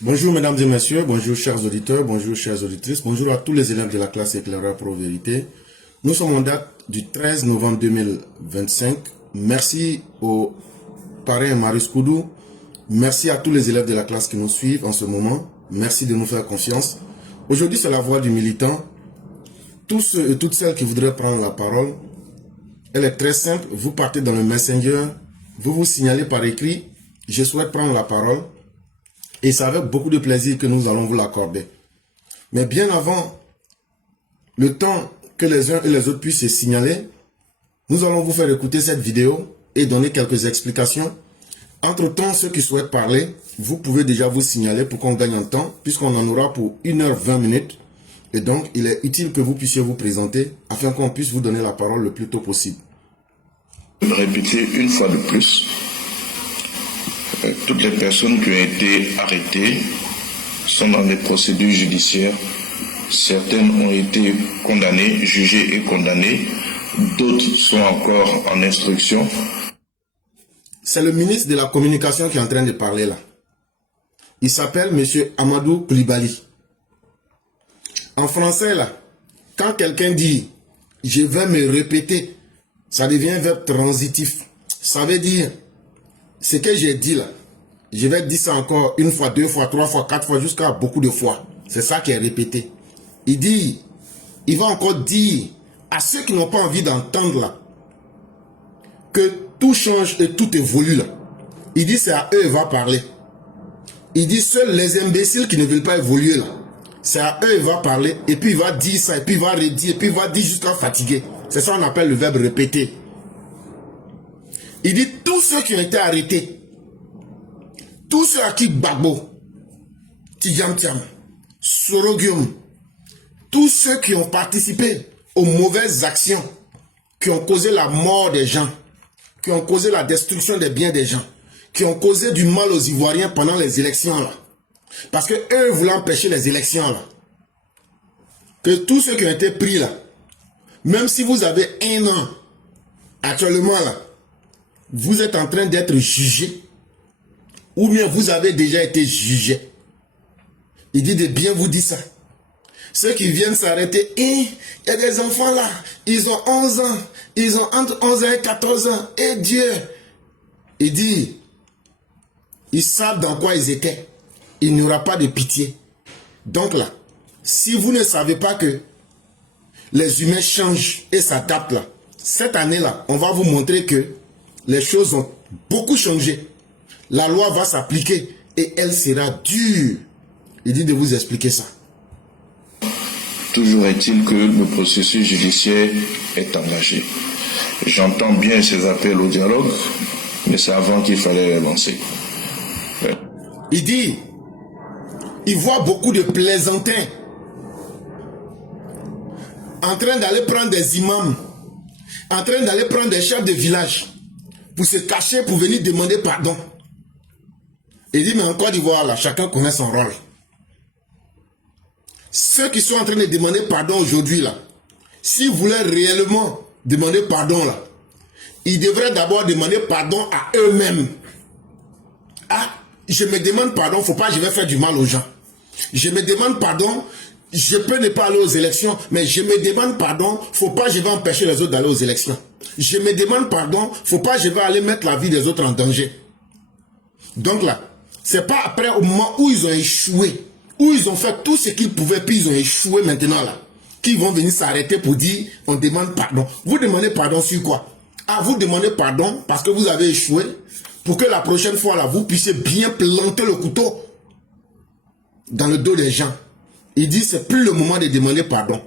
Bonjour mesdames et messieurs, bonjour chers auditeurs, bonjour chères auditrices, bonjour à tous les élèves de la classe éclaireur pro vérité. Nous sommes en date du 13 novembre 2025. Merci au parrain Marius Koudou. Merci à tous les élèves de la classe qui nous suivent en ce moment. Merci de nous faire confiance. Aujourd'hui, c'est la voix du militant. Tous ceux et toutes celles qui voudraient prendre la parole, elle est très simple. Vous partez dans le Messenger, vous vous signalez par écrit, je souhaite prendre la parole. Et c'est avec beaucoup de plaisir que nous allons vous l'accorder. Mais bien avant le temps que les uns et les autres puissent se signaler, nous allons vous faire écouter cette vidéo et donner quelques explications. Entre-temps, ceux qui souhaitent parler, vous pouvez déjà vous signaler pour qu'on gagne en temps, puisqu'on en aura pour 1h20 minutes. Et donc, il est utile que vous puissiez vous présenter afin qu'on puisse vous donner la parole le plus tôt possible. Répéter une fois de plus. Toutes les personnes qui ont été arrêtées sont dans des procédures judiciaires. Certaines ont été condamnées, jugées et condamnées. D'autres sont encore en instruction. C'est le ministre de la Communication qui est en train de parler là. Il s'appelle M. Amadou Koulibaly. En français là, quand quelqu'un dit « je vais me répéter », ça devient un verbe transitif. Ça veut dire ce que j'ai dit là, je vais dire ça encore une fois, deux fois, trois fois, quatre fois, jusqu'à beaucoup de fois. C'est ça qui est répété. Il dit, il va encore dire à ceux qui n'ont pas envie d'entendre là, que tout change et tout évolue là. Il dit c'est à eux qu'il va parler. Il dit seuls les imbéciles qui ne veulent pas évoluer là, c'est à eux qu'il va parler. Et puis il va dire ça, et puis il va redire, et puis il va dire jusqu'à fatiguer. C'est ça qu'on appelle le verbe répéter. Il dit tous ceux qui ont été arrêtés, tous ceux à qui Gbagbo, Tidjam Tiam, Sorogium, tous ceux qui ont participé aux mauvaises actions, qui ont causé la mort des gens, qui ont causé la destruction des biens des gens, qui ont causé du mal aux Ivoiriens pendant les élections là. Parce que eux voulaient empêcher les élections là. Que tous ceux qui ont été pris là, même si vous avez 1 an, actuellement là, vous êtes en train d'être jugé, ou bien vous avez déjà été jugé. Il dit de bien vous dire ça. Ceux qui viennent s'arrêter, il y a des enfants là, ils ont 11 ans, ils ont entre 11 ans et 14 ans, et Dieu, il dit, ils savent dans quoi ils étaient, il n'y aura pas de pitié. Donc là, si vous ne savez pas que les humains changent et s'adaptent là, cette année là, on va vous montrer que les choses ont beaucoup changé. La loi va s'appliquer et elle sera dure. Il dit de vous expliquer ça. Toujours est-il que le processus judiciaire est engagé. J'entends bien ces appels au dialogue, mais c'est avant qu'il fallait les lancer. Il dit, il voit beaucoup de plaisantins en train d'aller prendre des imams, en train d'aller prendre des chefs de village pour se cacher, pour venir demander pardon. Il dit, mais en Côte d'Ivoire, là, chacun connaît son rôle. Ceux qui sont en train de demander pardon aujourd'hui, là, s'ils voulaient réellement demander pardon, là, ils devraient d'abord demander pardon à eux-mêmes. Ah, je me demande pardon, faut pas que je vais faire du mal aux gens. Je me demande pardon, je peux ne pas aller aux élections, mais je me demande pardon, faut pas que je vais empêcher les autres d'aller aux élections. Je me demande pardon, faut pas que je vais aller mettre la vie des autres en danger. Donc là, c'est pas après au moment où ils ont échoué, où ils ont fait tout ce qu'ils pouvaient, puis ils ont échoué maintenant là, qu'ils vont venir s'arrêter pour dire on demande pardon. Vous demandez pardon sur quoi? Ah, vous demandez pardon parce que vous avez échoué, pour que la prochaine fois là, vous puissiez bien planter le couteau dans le dos des gens. Il dit c'est plus le moment de demander pardon.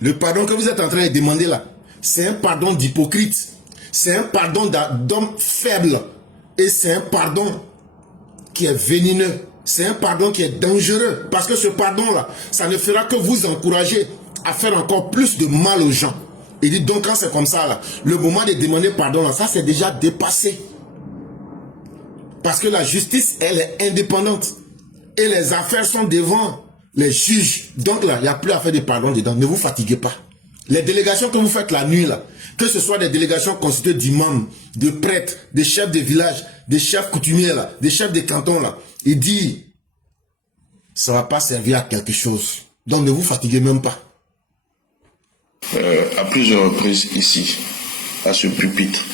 Le pardon que vous êtes en train de demander là, c'est un pardon d'hypocrite. C'est un pardon d'homme faible. Et c'est un pardon qui est vénineux. C'est un pardon qui est dangereux. Parce que ce pardon-là, ça ne fera que vous encourager à faire encore plus de mal aux gens. Il dit donc quand c'est comme ça, là, le moment de demander pardon, là, ça c'est déjà dépassé. Parce que la justice, elle est indépendante. Et les affaires sont devant les juges. Donc là, il n'y a plus à faire de pardon dedans. Ne vous fatiguez pas. Les délégations que vous faites la nuit, là, que ce soit des délégations constituées d'imams, de prêtres, des chefs de village, des chefs coutumiers, là, des chefs de cantons, là, il dit, ça ne va pas servir à quelque chose. Donc ne vous fatiguez même pas. À plusieurs reprises ici, à ce pupitre,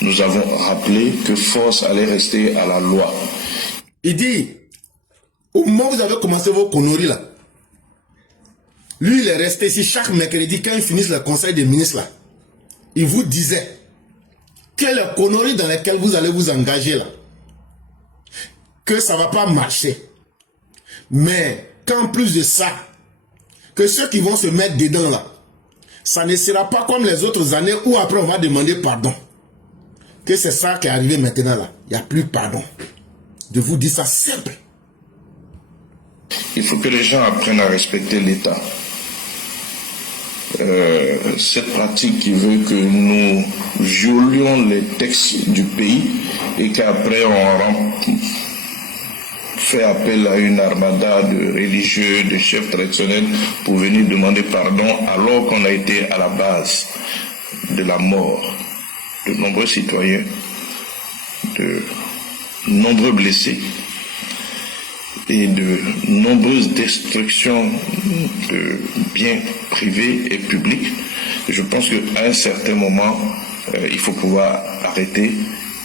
nous avons rappelé que force allait rester à la loi. Il dit, au moment où vous avez commencé vos conneries là, lui il est resté ici chaque mercredi quand il finisse le conseil des ministres là. Il vous disait que les conneries dans lesquelles vous allez vous engager là, que ça ne va pas marcher. Mais qu'en plus de ça, que ceux qui vont se mettre dedans là, ça ne sera pas comme les autres années où après on va demander pardon. Que c'est ça qui est arrivé maintenant là. Il n'y a plus pardon. Je vous dis ça simple. Il faut que les gens apprennent à respecter l'État. Cette pratique qui veut que nous violions les textes du pays et qu'après on fait appel à une armada de religieux, de chefs traditionnels pour venir demander pardon alors qu'on a été à la base de la mort de nombreux citoyens, de nombreux blessés et de nombreuses destructions de biens privés et publics. Je pense qu'à un certain moment, il faut pouvoir arrêter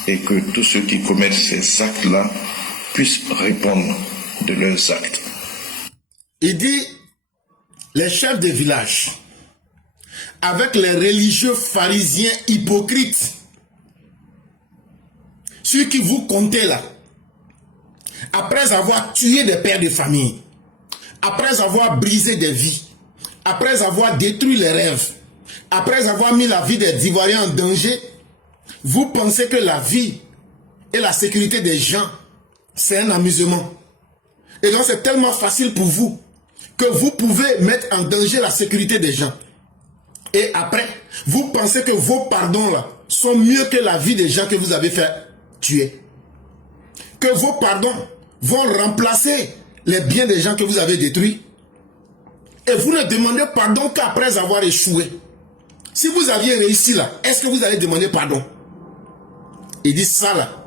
et que tous ceux qui commettent ces actes-là puissent répondre de leurs actes. Il dit, les chefs de village, avec les religieux pharisiens hypocrites, ceux qui vous comptez là, après avoir tué des pères de famille, après avoir brisé des vies, après avoir détruit les rêves, après avoir mis la vie des Ivoiriens en danger, vous pensez que la vie et la sécurité des gens, c'est un amusement. Et donc c'est tellement facile pour vous que vous pouvez mettre en danger la sécurité des gens. Et après, vous pensez que vos pardons là sont mieux que la vie des gens que vous avez fait tuer. Que vos pardons vont remplacer les biens des gens que vous avez détruits. Et vous ne demandez pardon qu'après avoir échoué. Si vous aviez réussi là, est-ce que vous allez demander pardon? Il dit ça là,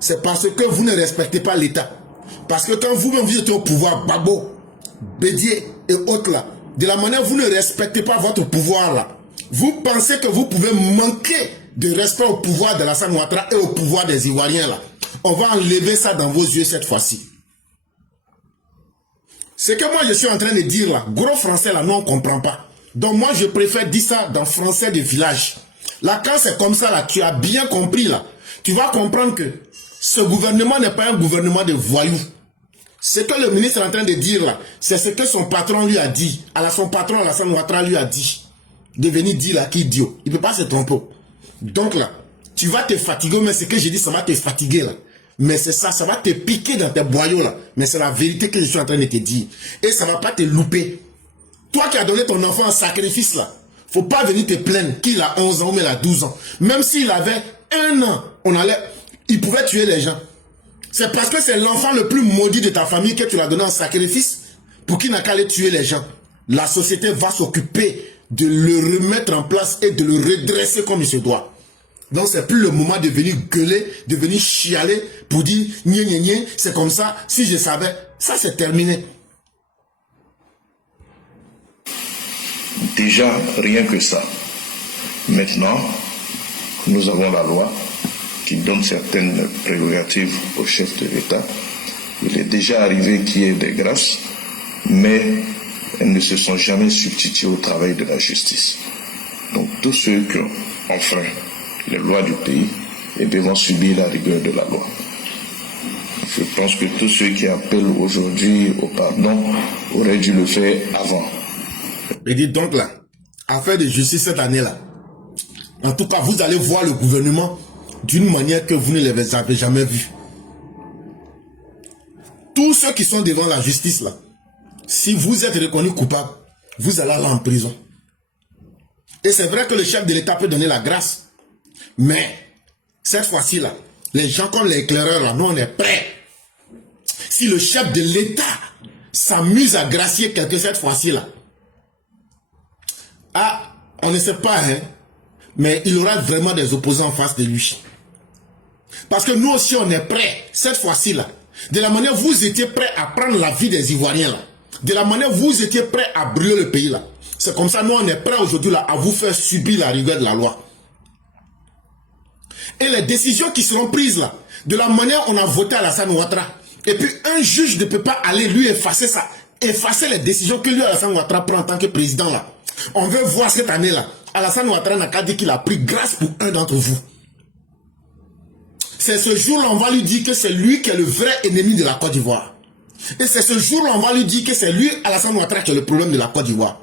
c'est parce que vous ne respectez pas l'État. Parce que quand vous-même vous êtes au pouvoir, Babo, Bédier et autres là, de la manière vous ne respectez pas votre pouvoir là, vous pensez que vous pouvez manquer de respect au pouvoir de Alassane Ouattara et au pouvoir des Ivoiriens là. On va enlever ça dans vos yeux cette fois-ci. Ce que moi je suis en train de dire là, gros français là, nous on ne comprend pas. Donc moi je préfère dire ça dans français de village. Là quand c'est comme ça là, tu as bien compris là. Tu vas comprendre que ce gouvernement n'est pas un gouvernement de voyous. Ce que le ministre est en train de dire là, c'est ce que son patron lui a dit. Alors son patron Alassane Ouattara lui a dit. De venir dire là qu'il est idiot. Il ne peut pas se tromper. Donc là, tu vas te fatiguer, mais ce que j'ai dit, ça va te fatiguer là. Mais c'est ça, ça va te piquer dans tes boyaux là. Mais c'est la vérité que je suis en train de te dire. Et ça ne va pas te louper. Toi qui as donné ton enfant en sacrifice là, faut pas venir te plaindre qu'il a 11 ans ou il a 12 ans. Même s'il avait 1 an, il pouvait tuer les gens. C'est parce que c'est l'enfant le plus maudit de ta famille que tu l'as donné en sacrifice pour qu'il n'a qu'à aller tuer les gens. La société va s'occuper de le remettre en place et de le redresser comme il se doit. Donc c'est plus le moment de venir gueuler, de venir chialer pour dire gné gné gné, c'est comme ça, si je savais, ça c'est terminé. Déjà, rien que ça. Maintenant, nous avons la loi qui donne certaines prérogatives au chef de l'État. Il est déjà arrivé qu'il y ait des grâces, mais elles ne se sont jamais substituées au travail de la justice. Donc tous ceux qui ont enfreint les lois du pays vont subir la rigueur de la loi. Je pense que tous ceux qui appellent aujourd'hui au pardon auraient dû le faire avant. Et dites donc là, affaire de justice cette année-là, en tout cas vous allez voir le gouvernement d'une manière que vous ne les avez jamais vus. Tous ceux qui sont devant la justice là, si vous êtes reconnu coupable, vous allez aller en prison. Et c'est vrai que le chef de l'État peut donner la grâce. Mais, cette fois-ci là, les gens comme les éclaireurs là, nous on est prêts. Si le chef de l'État s'amuse à gracier quelqu'un cette fois-ci là, ah, on ne sait pas, hein, mais il aura vraiment des opposants en face de lui. Parce que nous aussi on est prêts, cette fois-ci là, de la manière vous étiez prêts à prendre la vie des Ivoiriens là, de la manière vous étiez prêts à brûler le pays là, c'est comme ça nous on est prêts aujourd'hui là à vous faire subir la rigueur de la loi. Et les décisions qui seront prises là, de la manière on a voté Alassane Ouattara, et puis un juge ne peut pas aller lui effacer ça, effacer les décisions que lui Alassane Ouattara prend en tant que président là. On veut voir cette année là, Alassane Ouattara n'a qu'à dire qu'il a pris grâce pour un d'entre vous. C'est ce jour-là on va lui dire que c'est lui qui est le vrai ennemi de la Côte d'Ivoire. Et c'est ce jour-là on va lui dire que c'est lui Alassane Ouattara qui est le problème de la Côte d'Ivoire.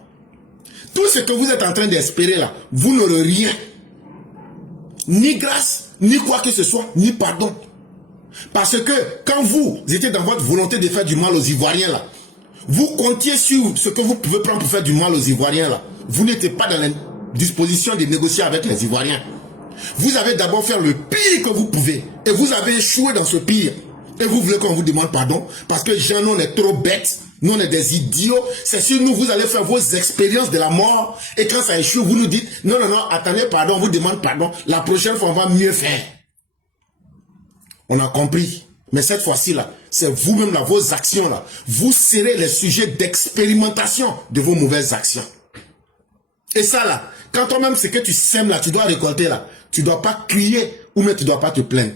Tout ce que vous êtes en train d'espérer là, vous n'aurez rien. Ni grâce, ni quoi que ce soit, ni pardon. Parce que quand vous étiez dans votre volonté de faire du mal aux Ivoiriens là, vous comptiez sur ce que vous pouvez prendre pour faire du mal aux Ivoiriens là. Vous n'étiez pas dans la disposition de négocier avec les Ivoiriens. Vous avez d'abord fait le pire que vous pouvez. Et vous avez échoué dans ce pire. Et vous voulez qu'on vous demande pardon? Parce que gens, nous on est trop bêtes. Nous on est des idiots. C'est sur nous, vous allez faire vos expériences de la mort. Et quand ça échoue, vous nous dites, non, non, non, attendez, pardon, on vous demande pardon. La prochaine fois, on va mieux faire. On a compris. Mais cette fois-ci là, c'est vous-même là, vos actions là. Vous serez les sujets d'expérimentation de vos mauvaises actions. Et ça là, quand toi-même ce que tu sèmes là, tu dois récolter là. Tu ne dois pas crier ou même tu ne dois pas te plaindre.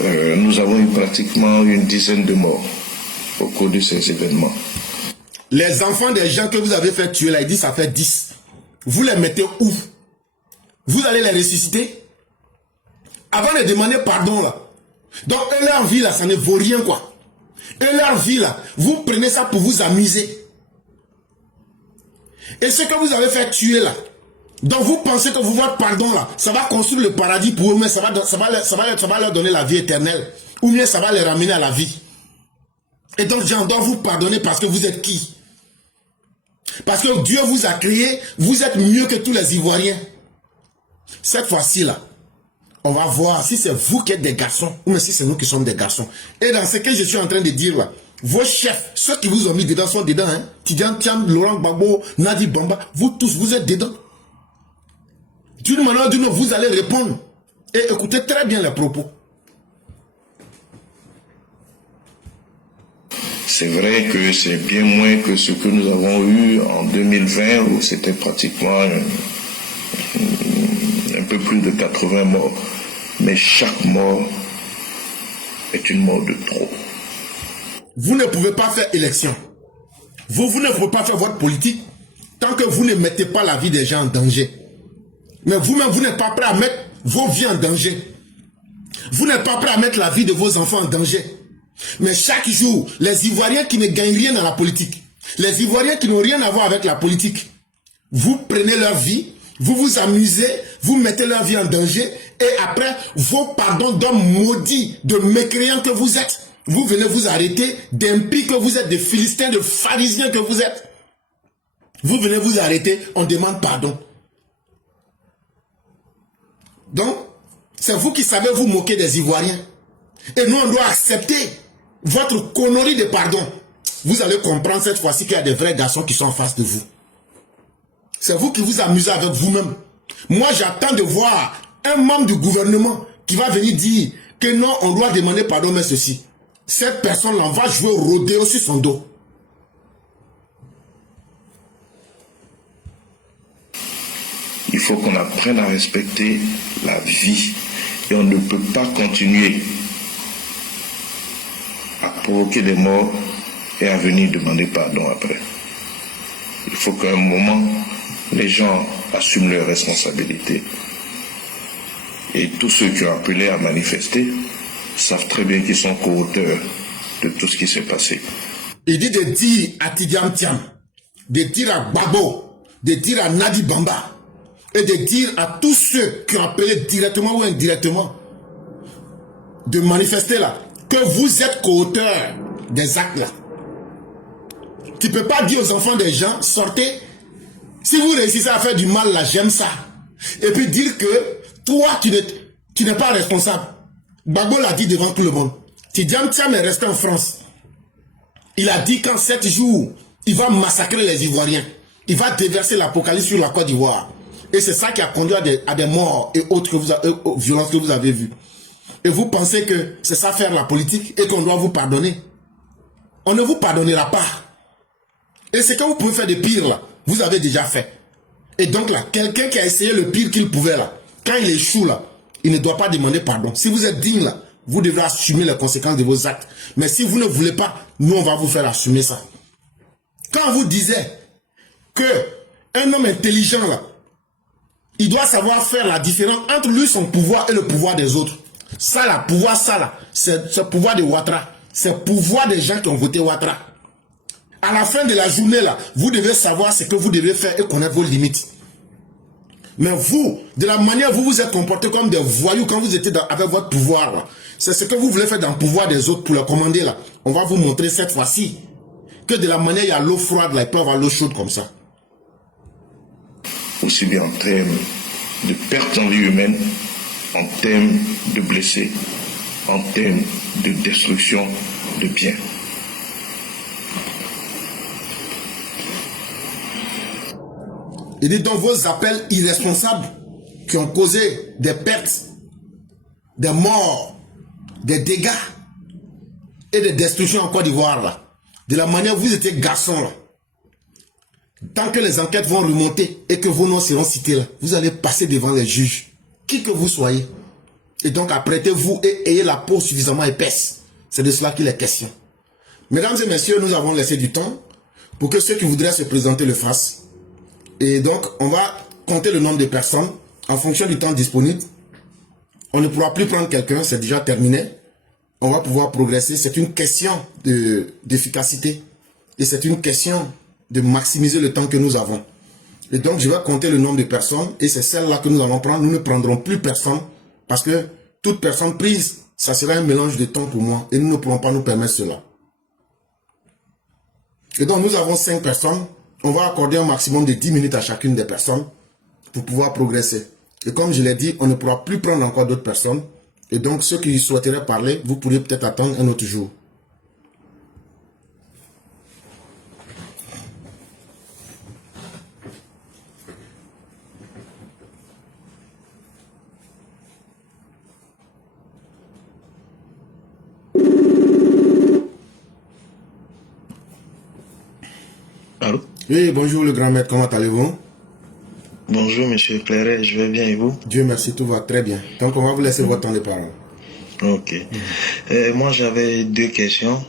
Nous avons eu pratiquement une dizaine de morts au cours de ces événements. Les enfants des gens que vous avez fait tuer là, ils disent ça fait 10. Vous les mettez où? Vous allez les ressusciter? Avant de demander pardon là. Donc leur vie là, ça ne vaut rien quoi. Et leur vie là, vous prenez ça pour vous amuser. Et ce que vous avez fait tuer là, donc vous pensez que votre pardon là, ça va construire le paradis pour eux, mais ça va leur donner la vie éternelle. Ou bien ça va les ramener à la vie. Et donc j'en dois vous pardonner parce que vous êtes qui? Parce que Dieu vous a créé, vous êtes mieux que tous les Ivoiriens. Cette fois-ci là, on va voir si c'est vous qui êtes des garçons ou si c'est nous qui sommes des garçons. Et dans ce que je suis en train de dire là, vos chefs, ceux qui vous ont mis dedans sont dedans. Hein? Tidjane Thiam, Laurent Gbagbo, Nadi Bamba, vous tous, vous êtes dedans. D'une manière ou d'une autre, vous allez répondre. Et écoutez très bien les propos. C'est vrai que c'est bien moins que ce que nous avons eu en 2020 où c'était pratiquement un peu plus de 80 morts. Mais chaque mort est une mort de trop. Vous ne pouvez pas faire élection. Vous ne pouvez pas faire votre politique tant que vous ne mettez pas la vie des gens en danger. Mais vous-même, vous n'êtes pas prêt à mettre vos vies en danger. Vous n'êtes pas prêt à mettre la vie de vos enfants en danger. Mais chaque jour, les Ivoiriens qui ne gagnent rien dans la politique, les Ivoiriens qui n'ont rien à voir avec la politique, vous prenez leur vie, vous vous amusez, vous mettez leur vie en danger, et après, vos pardons d'hommes maudits, de mécréants que vous êtes, vous venez vous arrêter, d'impies que vous êtes, de philistins, de pharisiens que vous êtes. Vous venez vous arrêter, on demande pardon. Donc, c'est vous qui savez vous moquer des Ivoiriens. Et nous, on doit accepter votre connerie de pardon. Vous allez comprendre cette fois-ci qu'il y a des vrais garçons qui sont en face de vous. C'est vous qui vous amusez avec vous-même. Moi, j'attends de voir un membre du gouvernement qui va venir dire que non, on doit demander pardon, mais ceci. Cette personne-là, on va jouer au rodéo sur son dos. Il faut qu'on apprenne à respecter la vie. Et on ne peut pas continuer à provoquer des morts et à venir demander pardon après. Il faut qu'à un moment, les gens assument leurs responsabilités. Et tous ceux qui ont appelé à manifester savent très bien qu'ils sont co-auteurs de tout ce qui s'est passé. Il dit de dire à Tidjane Thiam, de dire à Gbagbo, de dire à Nadi Bamba, et de dire à tous ceux qui ont appelé directement ou indirectement de manifester là, que vous êtes co-auteurs des actes là. Tu ne peux pas dire aux enfants des gens, sortez, si vous réussissez à faire du mal là, j'aime ça. Et puis dire que toi, tu n'es pas responsable. Gbagbo l'a dit devant tout le monde. Tidjane Thiam est resté en France. Il a dit qu'en 7 jours, il va massacrer les Ivoiriens. Il va déverser l'apocalypse sur la Côte d'Ivoire. Et c'est ça qui a conduit à des morts et autres violences que vous avez vues. et vous pensez que c'est ça faire la politique et qu'on doit vous pardonner. On ne vous pardonnera pas. Et ce que vous pouvez faire de pire là, vous avez déjà fait. Et donc là, quelqu'un qui a essayé le pire qu'il pouvait là, quand il échoue là, il ne doit pas demander pardon. Si vous êtes digne là, vous devrez assumer les conséquences de vos actes. Mais si vous ne voulez pas, nous on va vous faire assumer ça. Quand vous disiez que un homme intelligent là, il doit savoir faire la différence entre lui, son pouvoir et le pouvoir des autres. Ça là, pouvoir ça là, c'est le pouvoir de Ouattara. C'est le pouvoir des gens qui ont voté Ouattara. À la fin de la journée là, vous devez savoir ce que vous devez faire et connaître vos limites. Mais vous, de la manière où vous vous êtes comporté comme des voyous quand vous étiez avec votre pouvoir là, c'est ce que vous voulez faire dans le pouvoir des autres pour le commander là. On va vous montrer cette fois-ci que de la manière il y a l'eau froide là, il peut y avoir l'eau chaude comme ça. Aussi bien en termes de pertes en vie humaine, en termes de blessés, en termes de destruction de biens. Il dit donc vos appels irresponsables qui ont causé des pertes, des morts, des dégâts et des destructions en Côte d'Ivoire là. De la manière où vous étiez garçons là. Tant que les enquêtes vont remonter et que vos noms seront cités là, vous allez passer devant les juges, qui que vous soyez. Et donc apprêtez-vous et ayez la peau suffisamment épaisse. C'est de cela qu'il est question. Mesdames et messieurs, nous avons laissé du temps pour que ceux qui voudraient se présenter le fassent. Et donc, on va compter le nombre de personnes en fonction du temps disponible. On ne pourra plus prendre quelqu'un, c'est déjà terminé. On va pouvoir progresser. C'est une question d'efficacité. Et c'est une question de maximiser le temps que nous avons. Et donc, je vais compter le nombre de personnes. Et c'est celle-là que nous allons prendre. Nous ne prendrons plus personne. Parce que toute personne prise, ça sera un mélange de temps pour moi. Et nous ne pourrons pas nous permettre cela. Et donc, nous avons 5 personnes. On va accorder un maximum de 10 minutes à chacune des personnes pour pouvoir progresser. Et comme je l'ai dit, on ne pourra plus prendre encore d'autres personnes. Et donc, ceux qui souhaiteraient parler, vous pourriez peut-être attendre un autre jour. Allô? Oui, bonjour le grand maître, comment allez-vous? Bonjour Monsieur Clairet, je vais bien et vous? Dieu merci, tout va très bien. Donc on va vous laisser votre temps de parole. Ok. Moi j'avais 2 questions.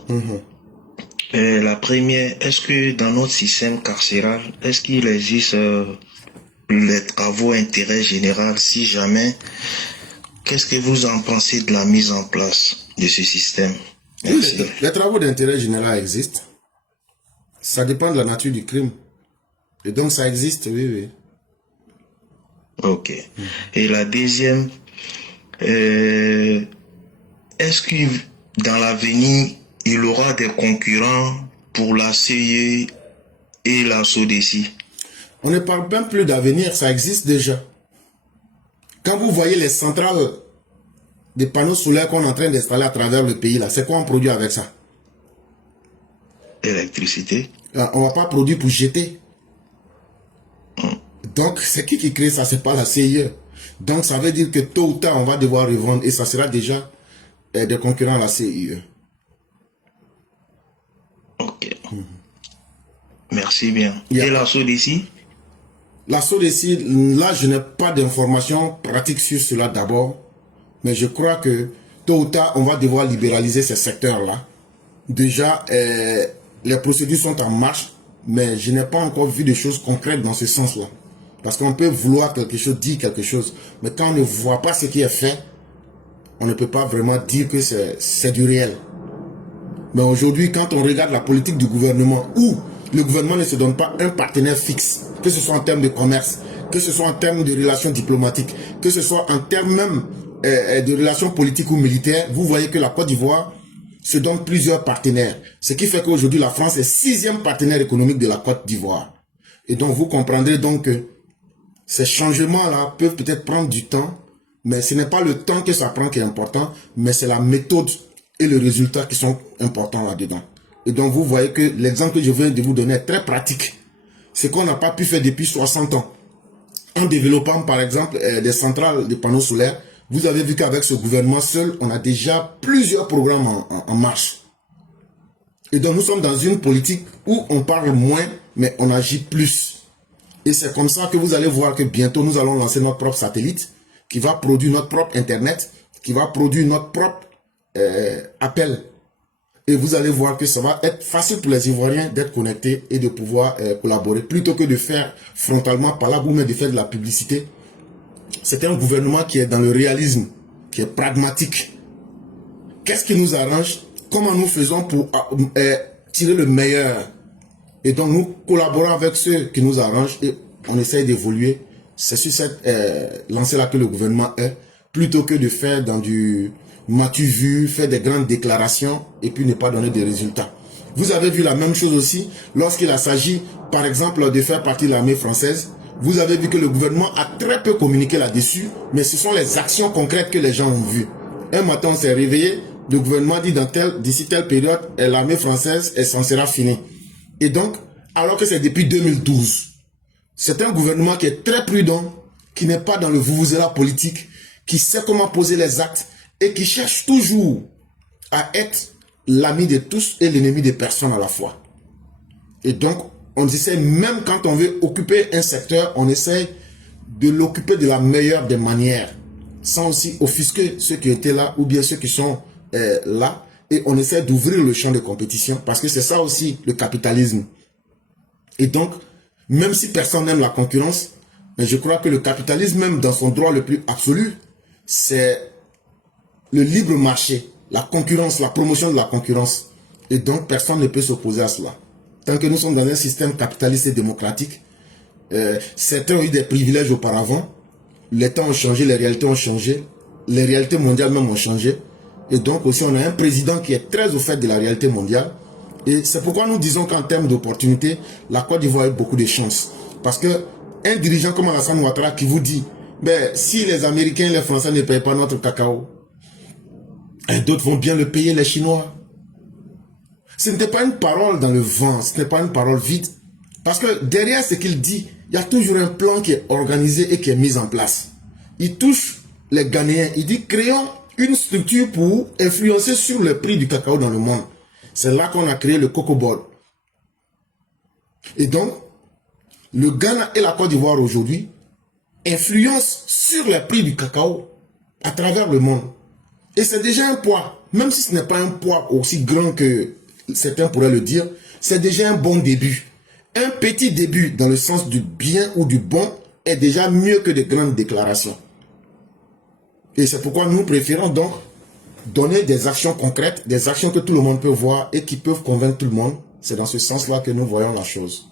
La première, est-ce que dans notre système carcéral, est-ce qu'il existe les travaux d'intérêt général? Si jamais, qu'est-ce que vous en pensez de la mise en place de ce système? Oui, les travaux d'intérêt général existent. Ça dépend de la nature du crime. Et donc ça existe, oui, oui. Ok. Et la deuxième, est-ce que dans l'avenir, il y aura des concurrents pour la CIE et la SODECI? On ne parle même plus d'avenir, ça existe déjà. Quand vous voyez les centrales des panneaux solaires qu'on est en train d'installer à travers le pays, là, c'est quoi on produit avec ça? Électricité. On ne va pas produire pour jeter. Donc, c'est qui crée ça? C'est pas la CIE. Donc, ça veut dire que tôt ou tard, on va devoir revendre et ça sera déjà des concurrents à la CIE. Ok. Merci bien. Et la SODECI? La SODECI, là, je n'ai pas d'informations pratiques sur cela d'abord. Mais je crois que tôt ou tard, on va devoir libéraliser ces secteurs-là. Déjà, les procédures sont en marche, mais je n'ai pas encore vu de choses concrètes dans ce sens-là. Parce qu'on peut vouloir quelque chose, dire quelque chose, mais quand on ne voit pas ce qui est fait, on ne peut pas vraiment dire que c'est du réel. Mais aujourd'hui, quand on regarde la politique du gouvernement, où le gouvernement ne se donne pas un partenaire fixe, que ce soit en termes de commerce, que ce soit en termes de relations diplomatiques, que ce soit en termes même de relations politiques ou militaires, vous voyez que la Côte d'Ivoire se donne plusieurs partenaires. Ce qui fait qu'aujourd'hui, la France est 6e partenaire économique de la Côte d'Ivoire. Et donc, vous comprendrez donc que ces changements-là peuvent peut-être prendre du temps, mais ce n'est pas le temps que ça prend qui est important, mais c'est la méthode et le résultat qui sont importants là-dedans. Et donc, vous voyez que l'exemple que je viens de vous donner est très pratique. C'est qu'on n'a pas pu faire depuis 60 ans. En développant, par exemple, des centrales de panneaux solaires, Vous avez vu qu'avec ce gouvernement seul, on a déjà plusieurs programmes en marche. Et donc nous sommes dans une politique où on parle moins, mais on agit plus. Et c'est comme ça que vous allez voir que bientôt nous allons lancer notre propre satellite, qui va produire notre propre Internet, qui va produire notre propre appel. Et vous allez voir que ça va être facile pour les Ivoiriens d'être connectés et de pouvoir collaborer. Plutôt que de faire frontalement par là, ou même de faire de la publicité. C'est un gouvernement qui est dans le réalisme, qui est pragmatique. Qu'est-ce qui nous arrange? Comment nous faisons pour tirer le meilleur? Et donc nous collaborons avec ceux qui nous arrangent et on essaye d'évoluer. C'est sur cette lancée-là que le gouvernement est, plutôt que de faire dans du m'as-tu vu, faire des grandes déclarations et puis ne pas donner des résultats. Vous avez vu la même chose aussi lorsqu'il s'agit, par exemple, de faire partie de l'armée française. Vous avez vu que le gouvernement a très peu communiqué là-dessus, mais ce sont les actions concrètes que les gens ont vues. Un matin, on s'est réveillé, le gouvernement dit d'ici telle période, l'armée française s'en sera finie. Et donc, alors que c'est depuis 2012, c'est un gouvernement qui est très prudent, qui n'est pas dans le vuvuzela politique, qui sait comment poser les actes et qui cherche toujours à être l'ami de tous et l'ennemi des personnes à la fois. Et donc, on essaie, même quand on veut occuper un secteur, on essaie de l'occuper de la meilleure des manières, sans aussi offusquer ceux qui étaient là ou bien ceux qui sont là. Et on essaie d'ouvrir le champ de compétition parce que c'est ça aussi le capitalisme. Et donc, même si personne n'aime la concurrence, mais je crois que le capitalisme, même dans son droit le plus absolu, c'est le libre marché, la concurrence, la promotion de la concurrence. Et donc, personne ne peut s'opposer à cela. Tant que nous sommes dans un système capitaliste et démocratique, certains ont eu des privilèges auparavant, les temps ont changé, les réalités ont changé, les réalités mondiales même ont changé. Et donc aussi, on a un président qui est très au fait de la réalité mondiale. Et c'est pourquoi nous disons qu'en termes d'opportunités, la Côte d'Ivoire a beaucoup de chance. Parce que un dirigeant comme Alassane Ouattara qui vous dit, ben, si les Américains et les Français ne payent pas notre cacao, d'autres vont bien le payer, les Chinois. Ce n'était pas une parole dans le vent, ce n'est pas une parole vide. Parce que derrière ce qu'il dit, il y a toujours un plan qui est organisé et qui est mis en place. Il touche les Ghanéens. Il dit, créons une structure pour influencer sur le prix du cacao dans le monde. C'est là qu'on a créé le Cocoa Board. Et donc, le Ghana et la Côte d'Ivoire aujourd'hui influencent sur le prix du cacao à travers le monde. Et c'est déjà un poids, même si ce n'est pas un poids aussi grand que certains pourraient le dire, c'est déjà un bon début. Un petit début dans le sens du bien ou du bon est déjà mieux que de grandes déclarations. Et c'est pourquoi nous préférons donc donner des actions concrètes, des actions que tout le monde peut voir et qui peuvent convaincre tout le monde. C'est dans ce sens-là que nous voyons la chose.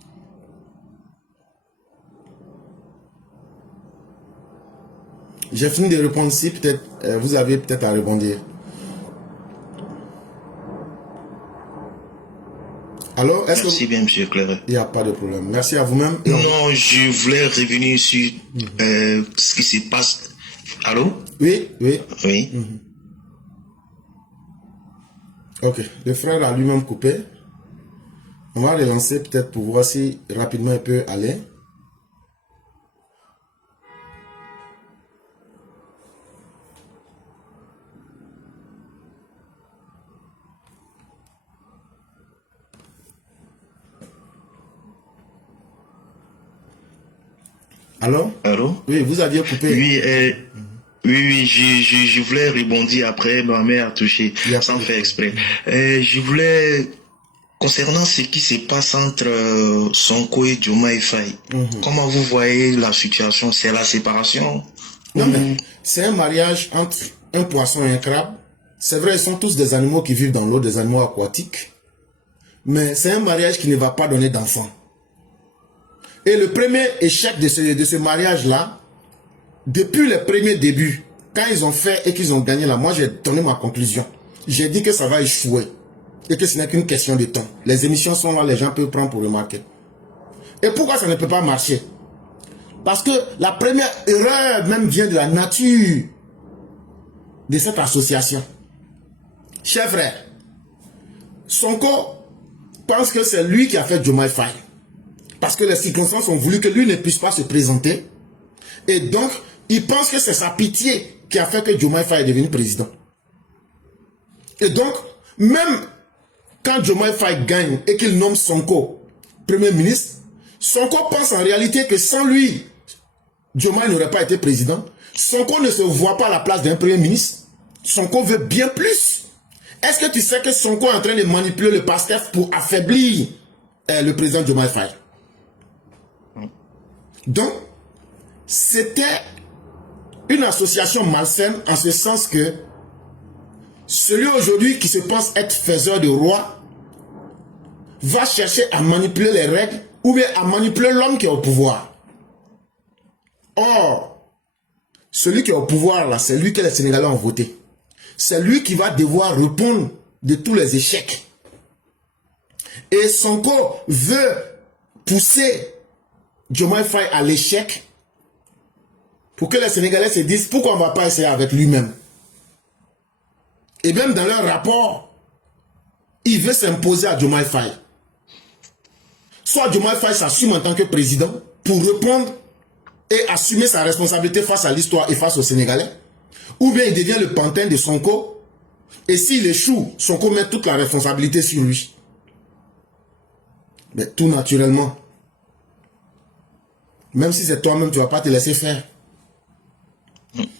J'ai fini de répondre ici, peut-être vous avez peut-être à rebondir. Alors, est-ce Merci que... bien, monsieur Cléret. Il n'y a pas de problème. Merci à vous-même. Non, je voulais revenir sur ce qui se passe. Allô? Oui, oui. Oui. Ok, le frère a lui-même coupé. On va relancer peut-être pour voir si rapidement il peut aller. Allô? Allô? Oui, vous aviez coupé. Oui, oui, je voulais rebondir après, ma mère a touché, sans faire exprès. Je voulais, concernant ce qui se passe entre Sonko et Diomaye Faye, comment vous voyez la situation? C'est la séparation? Non, mais c'est un mariage entre un poisson et un crabe. C'est vrai, ils sont tous des animaux qui vivent dans l'eau, des animaux aquatiques. Mais c'est un mariage qui ne va pas donner d'enfants. Et le premier échec de ce mariage-là, depuis les premiers débuts, quand ils ont fait et qu'ils ont gagné là, moi j'ai donné ma conclusion. J'ai dit que ça va échouer. Et que ce n'est qu'une question de temps. Les émissions sont là, les gens peuvent prendre pour remarquer. Et pourquoi ça ne peut pas marcher? Parce que la première erreur même vient de la nature de cette association. Chers frères, Sonko pense que c'est lui qui a fait Diomaye Faye. Parce que les circonstances ont voulu que lui ne puisse pas se présenter. Et donc, il pense que c'est sa pitié qui a fait que Diomaye Faye est devenu président. Et donc, même quand Diomaye Faye gagne et qu'il nomme Sonko Premier ministre, Sonko pense en réalité que sans lui, Diomaye n'aurait pas été président. Sonko ne se voit pas à la place d'un Premier ministre. Sonko veut bien plus. Est-ce que tu sais que Sonko est en train de manipuler le PASTEF pour affaiblir le président Diomaye Faye? Donc, c'était une association malsaine en ce sens que celui aujourd'hui qui se pense être faiseur de roi va chercher à manipuler les règles ou bien à manipuler l'homme qui est au pouvoir. Or, celui qui est au pouvoir là, c'est lui que les Sénégalais ont voté. C'est lui qui va devoir répondre de tous les échecs. Et Sonko veut pousser Diomaye Faye à l'échec pour que les Sénégalais se disent pourquoi on ne va pas essayer avec lui-même. Et même dans leur rapport, il veut s'imposer à Diomaye Faye. Soit Diomaye Faye s'assume en tant que président pour répondre et assumer sa responsabilité face à l'histoire et face aux Sénégalais, ou bien il devient le pantin de Sonko, et s'il échoue, Sonko met toute la responsabilité sur lui. Mais tout naturellement, même si c'est toi-même, tu ne vas pas te laisser faire.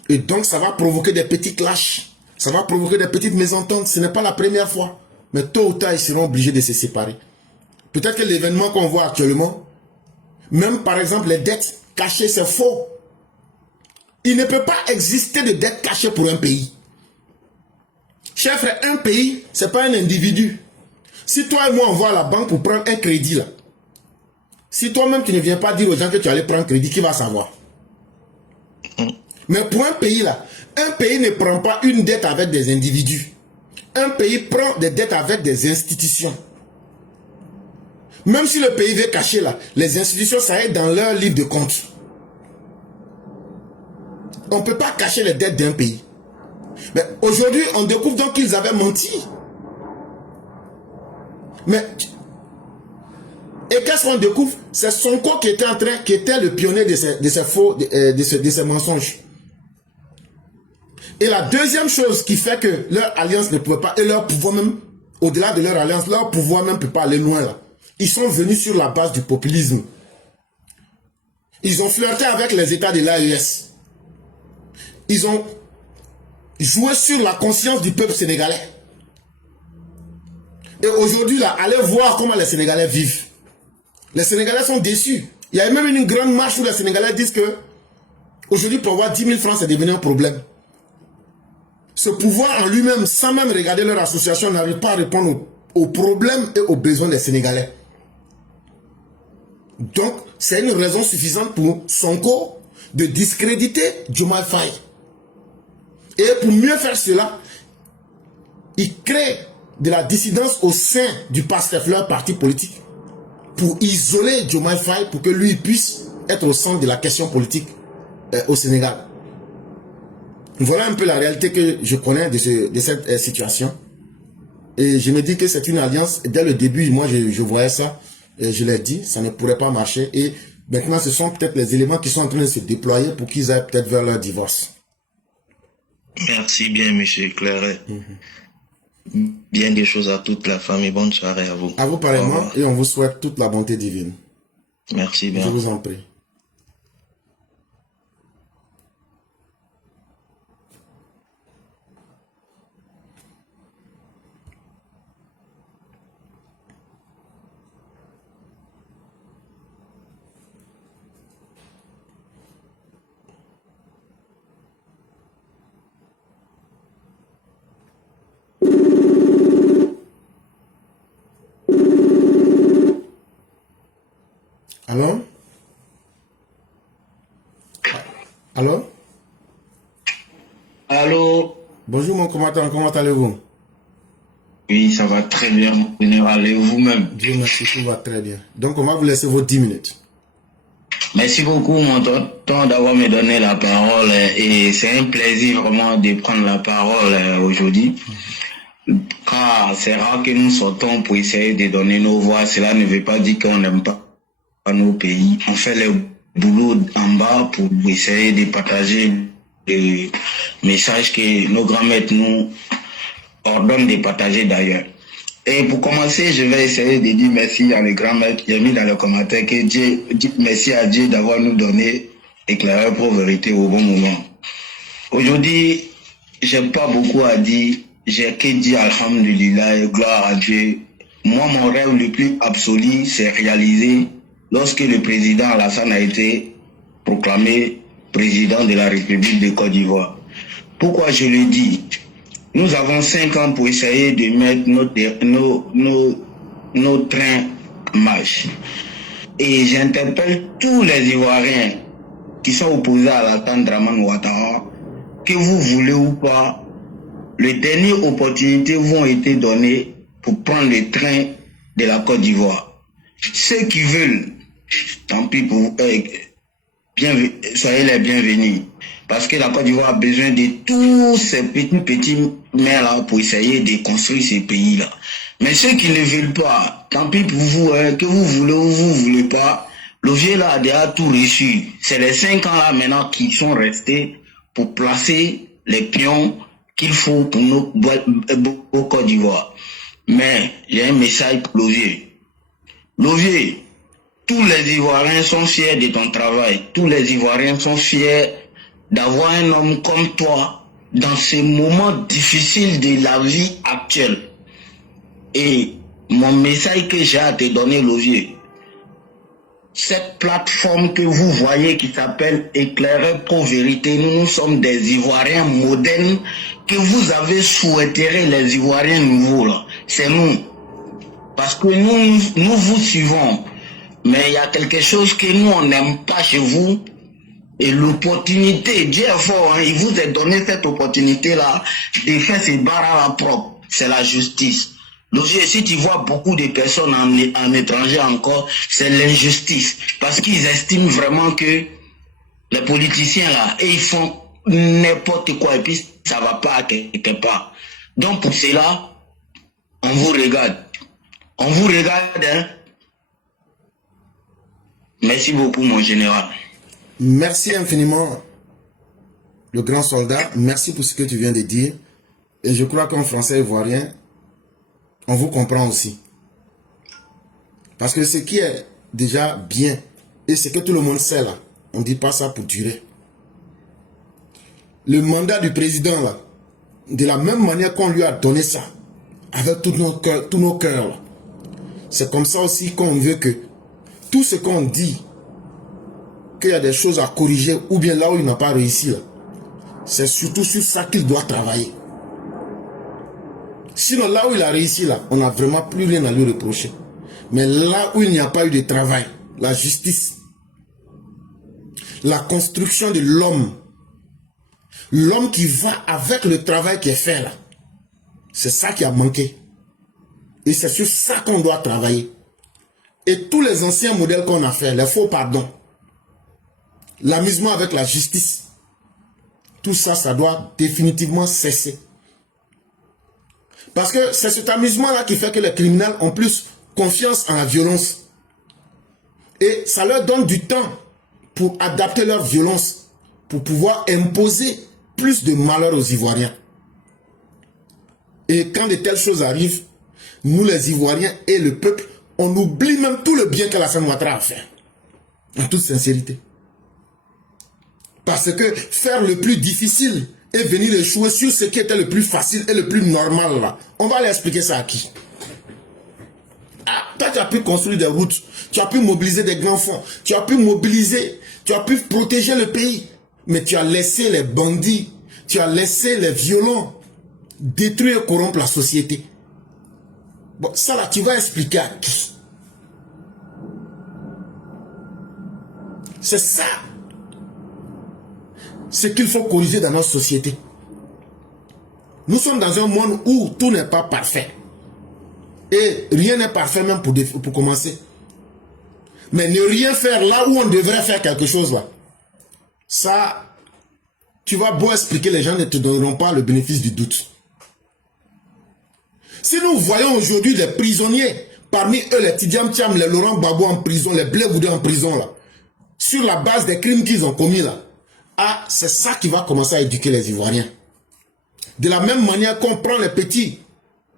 Et donc ça va provoquer des petits clashs, ça va provoquer des petites mésententes. Ce n'est pas la première fois, mais tôt ou tard, ils seront obligés de se séparer. Peut-être que l'événement qu'on voit actuellement, même par exemple les dettes cachées, c'est faux. Il ne peut pas exister de dettes cachées pour un pays. Cher frère, un pays, ce n'est pas un individu. Si toi et moi on va à la banque pour prendre un crédit là, si toi-même tu ne viens pas dire aux gens que tu allais prendre crédit, qui va savoir? Mais pour un pays là, un pays ne prend pas une dette avec des individus. Un pays prend des dettes avec des institutions. Même si le pays veut cacher là, les institutions, ça est dans leur livre de compte. On ne peut pas cacher les dettes d'un pays. Mais aujourd'hui, on découvre donc qu'ils avaient menti. Mais, et qu'est-ce qu'on découvre? C'est Sonko qui était le pionnier de ces mensonges. Et la deuxième chose qui fait que leur alliance ne pouvait pas, et leur pouvoir même, au-delà de leur alliance, leur pouvoir même ne peut pas aller loin là. Ils sont venus sur la base du populisme. Ils ont flirté avec les États de l'AES. Ils ont joué sur la conscience du peuple sénégalais. Et aujourd'hui, là, allez voir comment les Sénégalais vivent. Les Sénégalais sont déçus. Il y a même une grande marche où les Sénégalais disent que aujourd'hui, pour avoir 10 000 francs, c'est devenu un problème. Ce pouvoir en lui-même, sans même regarder leur association, n'arrive pas à répondre aux problèmes et aux besoins des Sénégalais. Donc, c'est une raison suffisante pour Sonko de discréditer Diomaye Faye. Et pour mieux faire cela, il crée de la dissidence au sein du PASTEF, leur parti politique, pour isoler Diomaye Faye, pour que lui puisse être au centre de la question politique au Sénégal. Voilà un peu la réalité que je connais de cette situation. Et je me dis que c'est une alliance. Et dès le début, moi, je voyais ça. Et je l'ai dit, ça ne pourrait pas marcher. Et maintenant, ce sont peut-être les éléments qui sont en train de se déployer pour qu'ils aillent peut-être vers leur divorce. Merci bien, monsieur Clairet. Bien des choses à toute la famille. Bonne soirée à vous. À vous pareillement. Et on vous souhaite toute la bonté divine. Merci bien. Je vous en prie. Allô? Allô? Allô? Bonjour mon combattant, comment allez-vous? Oui, ça va très bien, mon général, et vous-même? Dieu merci, tout va très bien. Donc on va vous laisser vos 10 minutes. Merci beaucoup, mon tonton, d'avoir me donné la parole. Et c'est un plaisir vraiment de prendre la parole aujourd'hui. Car c'est rare que nous sortons pour essayer de donner nos voix. Cela ne veut pas dire qu'on n'aime pas nos pays. On fait le boulot en bas pour essayer de partager de messages que nos grands maîtres nous ordonnent de partager d'ailleurs. Et pour commencer, je vais essayer de dire merci à mes grands maîtres. J'ai mis dans le commentaire que Dieu, merci à Dieu d'avoir nous donné éclaireur pour vérité au bon moment. Aujourd'hui, j'ai pas beaucoup à dire. J'ai que dire alhamdulillah et gloire à Dieu. Moi, mon rêve le plus absolu s'est réalisé lorsque le président Alassane a été proclamé président de la République de Côte d'Ivoire. Pourquoi je le dis? Nous avons 5 ans pour essayer de mettre nos trains en marche. Et j'interpelle tous les Ivoiriens qui sont opposés à Alassane Dramane Ouattara, que vous voulez ou pas, les dernières opportunités vont être données pour prendre le train de la Côte d'Ivoire. Ceux qui veulent, tant pis pour eux, soyez les bienvenus. Parce que la Côte d'Ivoire a besoin de tous ces petits maires-là pour essayer de construire ces pays-là. Mais ceux qui ne veulent pas, tant pis pour vous, que vous voulez ou vous voulez pas, l'OVIE là a déjà tout reçu. C'est les 5 ans là maintenant qui sont restés pour placer les pions qu'il faut pour nos Côte d'Ivoire. Mais j'ai un message pour l'OVIE. L'OVIE, tous les Ivoiriens sont fiers de ton travail. Tous les Ivoiriens sont fiers d'avoir un homme comme toi dans ces moments difficiles de la vie actuelle. Et mon message que j'ai à te donner, l'OVIE, cette plateforme que vous voyez qui s'appelle Éclaireur Pro Vérité, nous sommes des Ivoiriens modernes que vous avez souhaité les Ivoiriens nouveaux là. C'est nous. Parce que nous vous suivons. Mais il y a quelque chose que nous on n'aime pas chez vous. Et l'opportunité, Dieu est fort, hein, il vous a donné cette opportunité-là de faire ces barres-là propres. C'est la justice. L'objet, si tu vois beaucoup de personnes en étranger encore, c'est l'injustice. Parce qu'ils estiment vraiment que les politiciens là, ils font n'importe quoi et puis ça va pas quelque part. Donc pour cela, on vous regarde. On vous regarde, hein. Merci beaucoup, mon général. Merci infiniment, le grand soldat. Merci pour ce que tu viens de dire. Et je crois qu'en français ivoirien, on vous comprend aussi. Parce que ce qui est déjà bien, et ce que tout le monde sait là, on ne dit pas ça pour durer. Le mandat du président là, de la même manière qu'on lui a donné ça, avec tous nos cœurs, c'est comme ça aussi qu'on veut que tout ce qu'on dit, qu'il y a des choses à corriger, ou bien là où il n'a pas réussi, c'est surtout sur ça qu'il doit travailler. Sinon, là où il a réussi, là, on n'a vraiment plus rien à lui reprocher. Mais là où il n'y a pas eu de travail, la justice, la construction de l'homme, l'homme qui va avec le travail qui est fait là, c'est ça qui a manqué. Et c'est sur ça qu'on doit travailler. Et tous les anciens modèles qu'on a fait, les faux pardons, l'amusement avec la justice, tout ça, ça doit définitivement cesser. Parce que c'est cet amusement-là qui fait que les criminels ont plus confiance en la violence. Et ça leur donne du temps pour adapter leur violence, pour pouvoir imposer plus de malheur aux Ivoiriens. Et quand de telles choses arrivent, nous les Ivoiriens et le peuple, on oublie même tout le bien qu'Alassane Ouattara a fait. En toute sincérité. Parce que faire le plus difficile et venir échouer sur ce qui était le plus facile et le plus normal là, on va aller expliquer ça à qui? Ah, toi tu as pu construire des routes, tu as pu mobiliser des grands fonds, tu as pu mobiliser, tu as pu protéger le pays, mais tu as laissé les bandits, tu as laissé les violents détruire et corrompre la société. Bon, ça là, tu vas expliquer à qui? C'est ça ce qu'il faut corriger dans notre société. Nous sommes dans un monde où tout n'est pas parfait. Et rien n'est parfait même pour commencer. Mais ne rien faire là où on devrait faire quelque chose là. Ça, tu vas beau expliquer, les gens ne te donneront pas le bénéfice du doute. Si nous voyons aujourd'hui des prisonniers, parmi eux les Tidiam Thiam, les Laurent Gbagbo en prison, les Blé Goudé en prison là, sur la base des crimes qu'ils ont commis là, Ah, c'est ça qui va commencer à éduquer les Ivoiriens. De la même manière qu'on prend les petits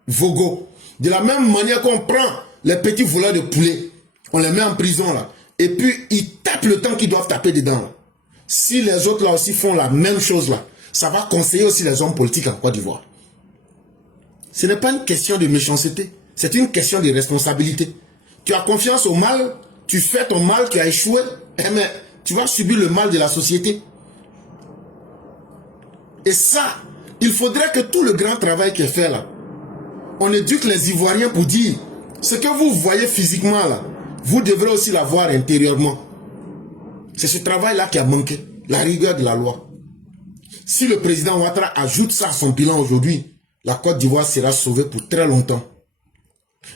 vogos, de la même manière qu'on prend les petits voleurs de poulet, on les met en prison là. Et puis, ils tapent le temps qu'ils doivent taper dedans. Là. Si les autres là aussi font la même chose là, ça va conseiller aussi les hommes politiques en Côte d'Ivoire. Ce n'est pas une question de méchanceté, c'est une question de responsabilité. Tu as confiance au mal, tu fais ton mal, tu as échoué, mais tu vas subir le mal de la société. Et ça, il faudrait que tout le grand travail qui est fait là, on éduque les Ivoiriens pour dire, ce que vous voyez physiquement là, vous devrez aussi l'avoir intérieurement. C'est ce travail-là qui a manqué, la rigueur de la loi. Si le président Ouattara ajoute ça à son bilan aujourd'hui, la Côte d'Ivoire sera sauvée pour très longtemps.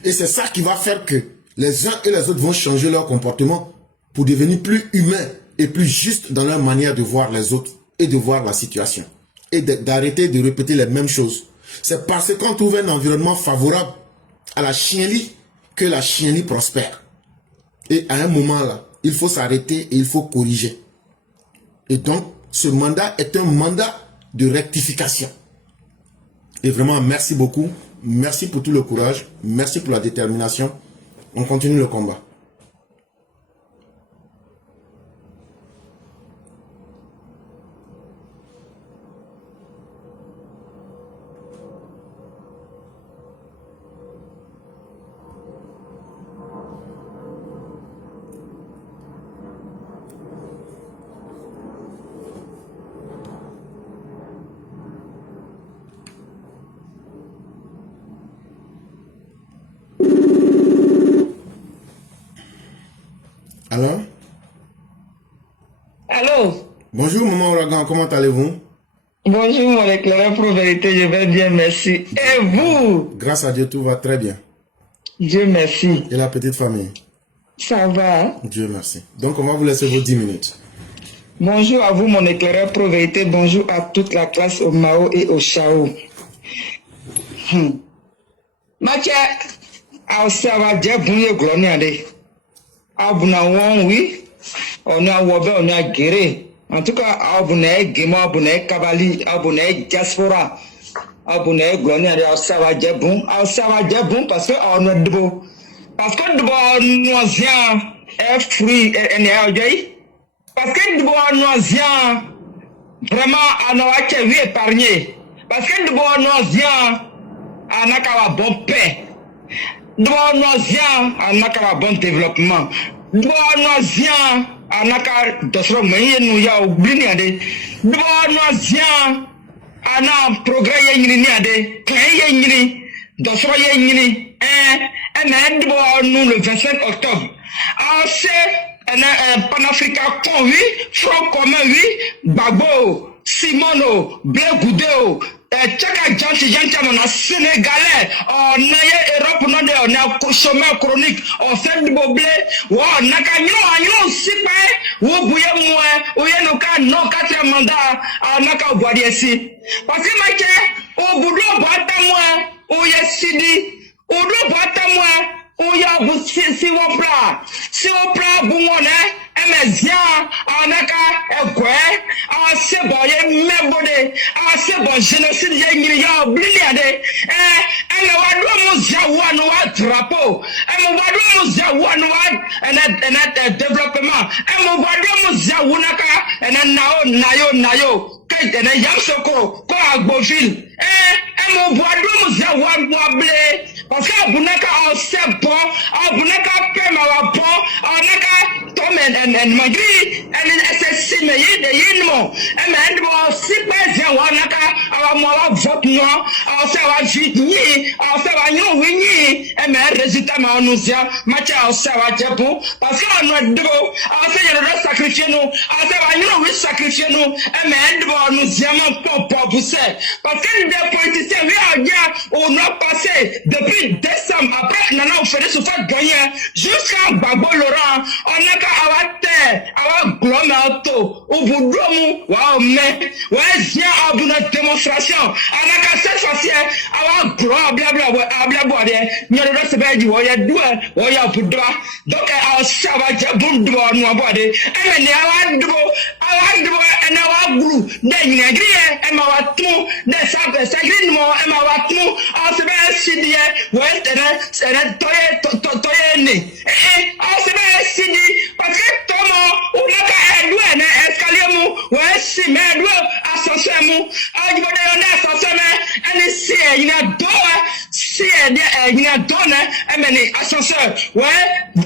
Et c'est ça qui va faire que les uns et les autres vont changer leur comportement pour devenir plus humains et plus justes dans leur manière de voir les autres et de voir la situation. Et d'arrêter de répéter les mêmes choses. C'est parce qu'on trouve un environnement favorable à la chienlit que la chienlit prospère. Et à un moment là, il faut s'arrêter et il faut corriger. Et donc, ce mandat est un mandat de rectification. Et vraiment, merci beaucoup. Merci pour tout le courage. Merci pour la détermination. On continue le combat. Alors? Allô? Bonjour, maman Ouragan, comment allez-vous? Bonjour, mon éclaireur pour vérité, je vais bien, merci. Et vous? Grâce à Dieu, tout va très bien. Dieu merci. Et la petite famille? Ça va? Dieu merci. Donc, on va vous laisser vos 10 minutes. Bonjour à vous, mon éclaireur pour vérité. Bonjour à toute la classe au Mao et au Chao. Mathieu, ça va bien, vous glorieux. Abuna won oui, on a wobé, on a guéri. En tout cas, abuna guéma, abuna kabali, abuna diaspora, abuna glonia de ça va bien bon parce que on a de beau. Parce que de beau noisien est fruit et néo-jay. Parce que de beau noisien, vraiment, on a été vu épargné. Parce que de beau noisien, on a qu'à bon paix. Droit noisien, on a qu'à bon développement. Droit noisien, on a qu'à d'autres moyens nous y a oublié. Droit noisien, on a un progrès yéni, plein yéni, d'autres yéni, un droit nous le 25 octobre. C'est un panafricain con, oui, front commun, oui, Babo, Simono, Blé Goudéo. Tchaka Janti on a Sénégalais, on a Europe, on a chômeur chronique, on fait du boblé, on a gagné, si pas, ou bouillé moins, ou y'a non 4 mandats, on a qu'à voir ici. Parce que ma chère, au bout de boîte moins, ou y'a Sidi, au bout de boîte moins, ou y'a si on plat, bon, on est. Emezia anaka ekwe asebo ye mebode asebo génocide ye ngiri ya obliade ene wadu muzia wanu wa drapeau ene wadu muzia wanu wa développement ene wadu muzia wunaka ene nayo kai ene yamsoko ko agboville ene wadu muzia wanu wa ble parce que abunaka osebo abunaka pema wa po anaka tomen and magri and SSC me de yinmo and mo sipeze wanaka our mo vote no our say our jini our say our new winni and me résultat ma onusia match our say our jebu parce que on do our say le sacrifier nous our say our new we sacrifier nous and me do onusia ma pop vous say parce que des politiciens oui a dia on a passé depuis décembre après nana on fait se faire gagner jusqu'à Gbagbo Laurent on a qu'à avoir terre awa glome auto ubudromu wa ome wa zia abuna démonstration anaka cette fois-ci awa glo abla boade nyodo do sebeji wo ya duwa wo ya budwa donc awa saba jabun duwa no boade ene ne awa duwa ena wa glu de nyagrie ema wa tu de sabe sagrin mo ema wa tu awa sebe sidie wo tere toye ne awa sebe sidi parce que tomo unaka edwe na escalier mu wo si me edwe asosem mu ajibode yo na asosem ene si yina doa si yina dona emeni ascenseur ouais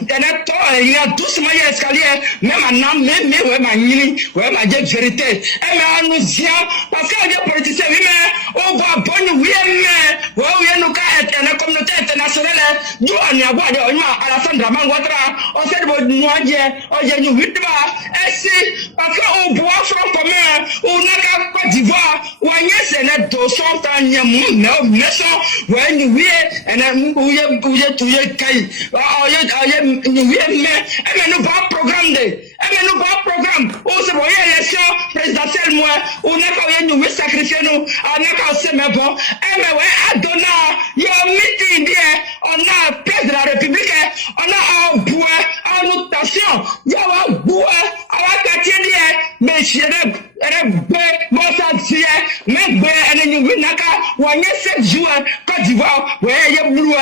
ene to yina doucement y escalier même anam me ouais ma nyini ouais ma je vérité e me anu zia parce que les politiciens oui mais on va bonne oui mais ouais nous ka ene communauté internationale du ani agwade o ma Alassane Dramane Ouattara on sait de noaje o je ñu witba et si parce que on boit front commun on a Côte d'Ivoire wanye sene do son tanya mu me so ouais ñu oui ene uye tuye kai o ñu oui mais nous pas programme nous pas programme on se voyait élection présidentielle moi on a ka ñu oui sacrifier nous on a ka se mais bon mais ouais adona yo meeting there on a président de la République on a bois en notation yo wa bois awa quartier there mais chere bon ça tie mais ben ene ñu oui naka wanye 7 jours Côte d'Ivoire ouais ye blue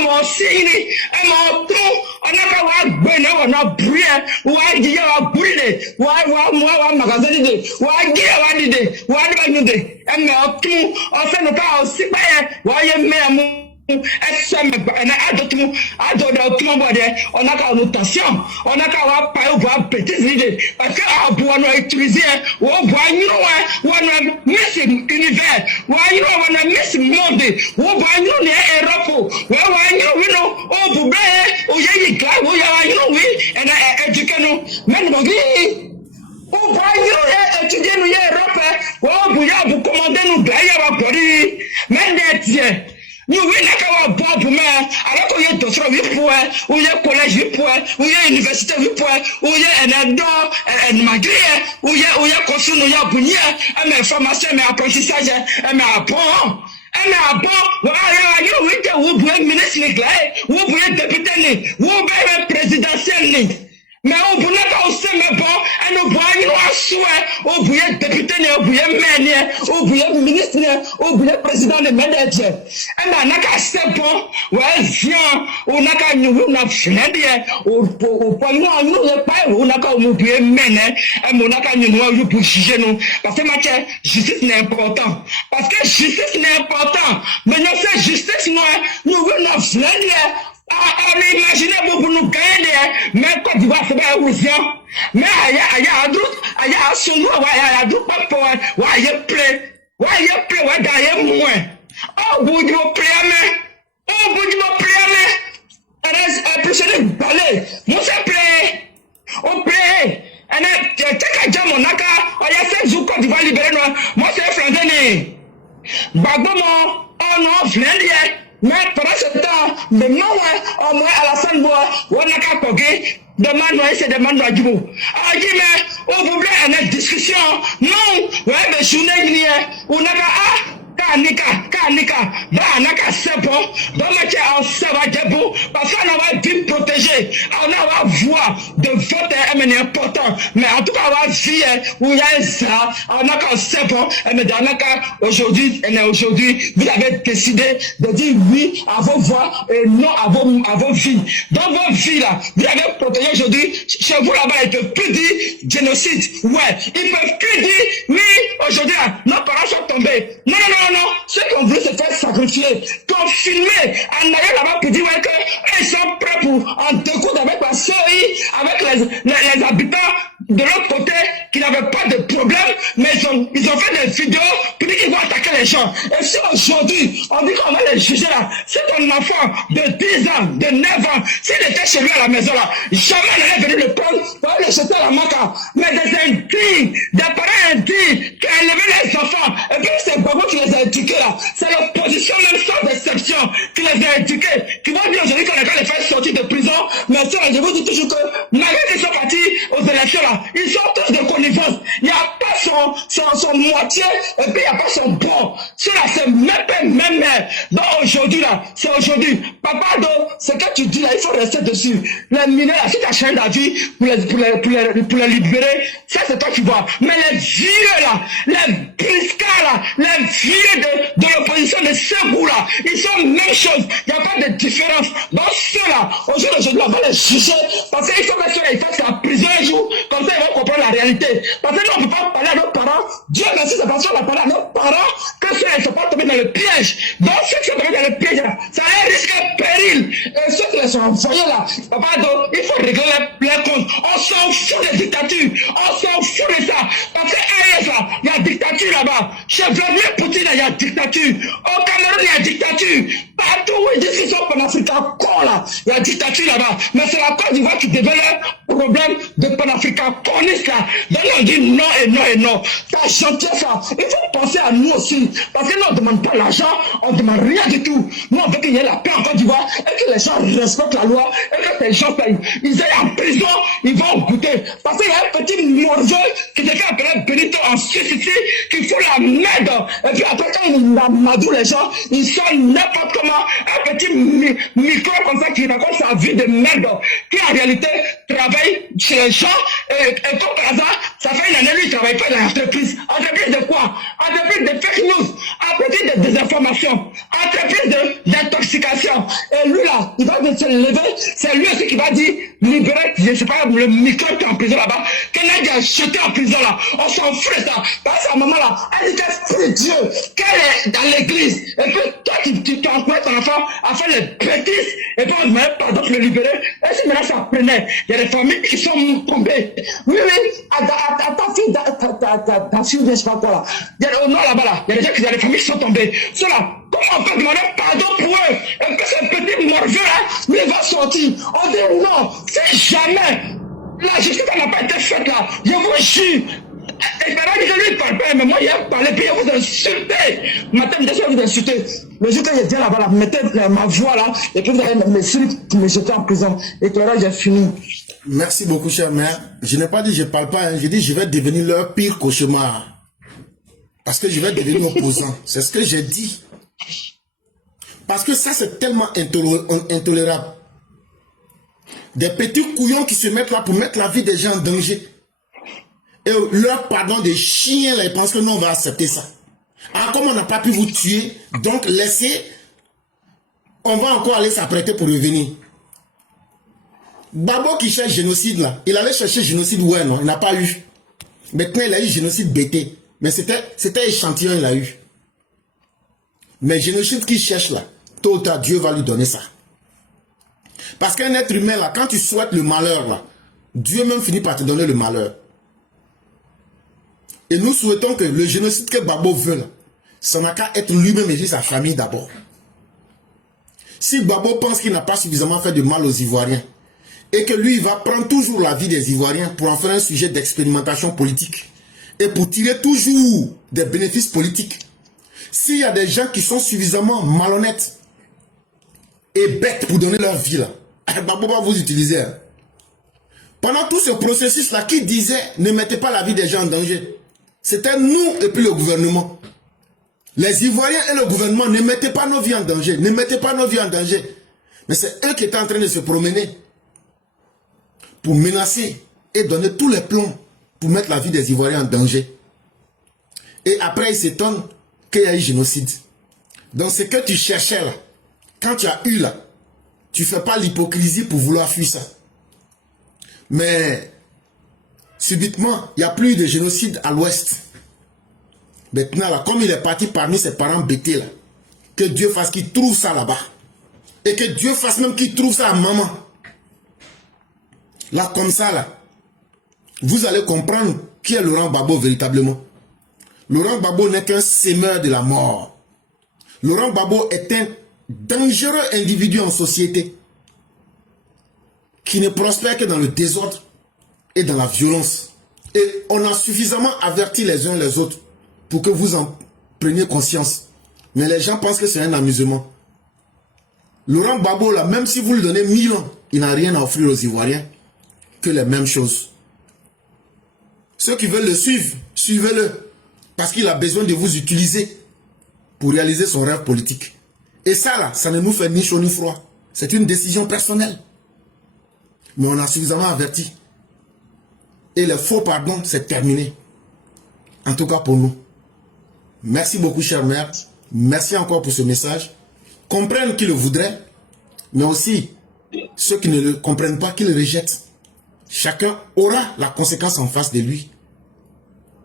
mo sini mo to onaka wa gbe na wa bruit wa ji ya wa bruit wa magazine de wa gi wa dide wa di ba nyude eme otu o fe no ka o sipa ye wa ye me amu SM na adotumo bode onaka notation onaka wa pa o va petite idée parce que abo no utiliser o bo anyiro wa no miss univers wa anyiro wa na miss monde o bo anyiro ne Europe wa anyiro wi no o bu be o ye yi gla o ya anyiro wi na eduke no men mo gi o bo anyiro e étudier no ye Europe o bu ya bu commander no gla ya wa body men de tie you win like our Bob man. I don't go to throw you poor, or your college you poor, or your university you poor, or your and door and my dear, or your consumer, your bunia, and my pharmacy, my apprentice, and my bon. And now, bon, you with the wood ministry, who be deputy, who be presidential. Mais on peut pas aussi mais bon et nous voyons à souhait au bout député au bout maire au bout ministre au bout président de médias et là naka c'est bon ouais viens on naka nous na fnedie au point nous ne pas on naka au bout maire et mon naka nous pour juger nous parce que ma justice n'est important parce que justice n'est important mais nous c'est justice nous na fnedie on imagine beaucoup nous gagner mais Côte d'Ivoire c'est pas urgent mais aya sunu wa ya du papa wa ye play wa da ye moins oh bout mo play mais plus de balai moi c'est play on play et take a jam on naka o ya se zu Côte d'Ivoire libérer moi c'est français ni bagbo mo on no friend here mais pendant ce temps le nom au moins Alassane Boa on a qu'à coger demande c'est demande à Djibo ah dit mais on voulait une discussion non ouais mais journée ni on a qu'à kanika ba naka sebo ba mache en seba debout parce qu'on va bien protéger on va voir de vote est important mais en tout cas on va vie où il y a ça on a qu'à sebo mais aujourd'hui vous avez décidé de dire oui à vos voix et non à vos vies dans vos vies là vous avez protégé aujourd'hui chez vous là-bas ils peuvent plus dire génocide ouais ils peuvent plus dire oui aujourd'hui nos parents sont tombés non ceux qui ont voulu se faire sacrifier, qui ont filmé en allant là-bas pour dire ouais, qu'ils sont prêts pour en découdre avec la CEI, avec les habitants de l'autre côté qui n'avaient pas de problème, mais ils ont fait des vidéos pour dire qu'ils vont attaquer les gens. Et si aujourd'hui, on dit qu'on va les juger là, c'est un enfant de 10 ans, de 9 ans, s'il était chez lui à la maison là, jamais il est venu le prendre pour aller le jeter à la maca. Mais des indignes, des parents indignes qui ont élevé les enfants, et puis c'est Bobo qui les a éduqués là. C'est l'opposition même sans exception qui les a éduqués, qui vont dire aujourd'hui qu'on a qu'à les faire sortir de prison, mais ça, je vous dis toujours que malgré qu'ils sont partis, élections là, ils sont tous de connivence. Il n'y a pas son moitié et puis il n'y a pas son bon. Cela c'est même. Donc aujourd'hui là, c'est aujourd'hui. Papa, donc, ce que tu dis là, il faut rester dessus. Les mineurs là, si tu as changé d'avis pour les libérer, ça c'est toi qui vois. Mais les vieux là, les briscards là, les vieux de l'opposition de ce goût là, ils sont même chose. Il n'y a pas de différence. Donc ceux-là, aujourd'hui, on va les juger parce qu'il faut que ceux-là ils fassent la prison un jour, comme ça ils vont comprendre la réalité. Parce que nous on ne peut pas parler à nos parents. Dieu merci, c'est parce qu'on a parlé à nos parents que ceux-là ils ne sont pas tombés dans le piège. Donc ceux qui sont tombés dans le piège là, ça a un risque péril. Et ceux qui les sont envoyés là, papa, donc il faut régler les comptes. On s'en fout des dictatures. On s'en fout de ça. Parce que là, il y a dictature là-bas. Chez Vladimir Poutine, il y a dictature. Au Cameroun, il y a dictature. Partout où ils disent qu'ils sont panafricains, là, il y a dictature là-bas. Mais c'est la Côte d'Ivoire qui devient le problème de panafricanistes là. Donc on dit non et non et non. Ta gentillesse là, il faut penser à nous aussi. Parce que nous on ne demande pas l'argent, on ne demande rien du tout. Nous on veut qu'il y ait la paix en Côte d'Ivoire et que les gens respectent la loi et que ces gens ils aillent en prison, ils vont goûter. Parce qu'il y a un petit morveux qui se fait appeler Benito en Suisse ici, qui fout la merde. Et puis après quand il amadoue les gens, ils sont n'importe comment, un petit micro comme ça qui raconte sa vie de merde, qui en réalité travaille chez les gens et comme par hasard, ça fait une année lui il travaille pas dans l'entreprise. Entreprise de quoi? Entreprise de fake news, entreprise de désinformation, entreprise d'intoxication. Et lui là, il va se lever, c'est lui aussi qui va dire libérer, je sais pas, le micro qui est en prison là-bas, qu'elle a jeté en prison là. On s'en fout de ça. Parce que sa maman là, elle dit qu'elle prie Dieu, qu'elle est dans l'église. Et puis toi, tu encourages ton enfant à faire les bêtises. Et puis on demande pardon pour le libérer. Et si maintenant ça prenait, il y a des familles qui sont tombées. Oui, à ta fille, ta fille, je sais pas quoi là. Il y a au nord là-bas là, il y a des gens qui ont des familles qui sont tombées. Ceux-là, comment on peut demander pardon pour eux? Et puis ce petit morveux là, lui il va sortir. On dit non, c'est jamais. La justice n'a pas été faite là. Je vous jure. Et maintenant, je lui ne parle pas, mais moi, il a parlé, puis il vous insulter. Madame, je vais vous insulter. Le jour que je viens là-bas, là, mettez ma voix là, et puis vous allez me suivre pour me jeter en prison. Et que là, j'ai fini. Merci beaucoup, cher maire. Je n'ai pas dit je ne parle pas, hein. J'ai dit je vais devenir leur pire cauchemar. Parce que je vais devenir opposant. C'est ce que j'ai dit. Parce que ça, c'est tellement intolérable. Des petits couillons qui se mettent là pour mettre la vie des gens en danger. Et leur pardon des chiens, là, ils pensent que nous, on va accepter ça. Ah, comme on n'a pas pu vous tuer, donc laissez, on va encore aller s'apprêter pour revenir. D'abord qui cherche génocide, là, il allait chercher génocide, ouais, non, il n'a pas eu. Maintenant, il a eu génocide bêté. Mais c'était échantillon, il a eu. Mais génocide qu'il cherche, là, tôt ou tard, Dieu va lui donner ça. Parce qu'un être humain, là, quand tu souhaites le malheur, là, Dieu même finit par te donner le malheur. Et nous souhaitons que le génocide que Babo veut, là, ça n'a qu'à être lui-même et sa famille d'abord. Si Babo pense qu'il n'a pas suffisamment fait de mal aux Ivoiriens, et que lui, il va prendre toujours la vie des Ivoiriens pour en faire un sujet d'expérimentation politique, et pour tirer toujours des bénéfices politiques, s'il y a des gens qui sont suffisamment malhonnêtes et bêtes pour donner leur vie, là, Babo va vous utiliser. Hein. Pendant tout ce processus-là, qui disait ne mettez pas la vie des gens en danger? C'était nous et puis le gouvernement. Les Ivoiriens et le gouvernement ne mettaient pas nos vies en danger. Ne mettaient pas nos vies en danger. Mais c'est eux qui étaient en train de se promener pour menacer et donner tous les plans pour mettre la vie des Ivoiriens en danger. Et après, ils s'étonnent qu'il y a eu génocide. Donc, ce que tu cherchais là, quand tu as eu là, tu ne fais pas l'hypocrisie pour vouloir fuir ça. Mais, subitement, il n'y a plus de génocide à l'ouest. Maintenant, là, comme il est parti parmi ses parents bêtés, là, que Dieu fasse qu'il trouve ça là-bas. Et que Dieu fasse même qu'il trouve ça à maman. Là, comme ça, là, vous allez comprendre qui est Laurent Gbagbo véritablement. Laurent Gbagbo n'est qu'un sémeur de la mort. Laurent Gbagbo est un dangereux individu en société qui ne prospère que dans le désordre et dans la violence. Et on a suffisamment averti les uns les autres pour que vous en preniez conscience. Mais les gens pensent que c'est un amusement. Laurent Gbagbo, là, même si vous lui donnez 1000 ans, il n'a rien à offrir aux Ivoiriens que les mêmes choses. Ceux qui veulent le suivre, suivez-le. Parce qu'il a besoin de vous utiliser pour réaliser son rêve politique. Et ça là, ça ne nous fait ni chaud ni froid. C'est une décision personnelle. Mais on a suffisamment averti. Et le faux pardon, c'est terminé. En tout cas pour nous. Merci beaucoup, chère mère. Merci encore pour ce message. Comprennent qui le voudraient, mais aussi ceux qui ne le comprennent pas, qui le rejettent. Chacun aura la conséquence en face de lui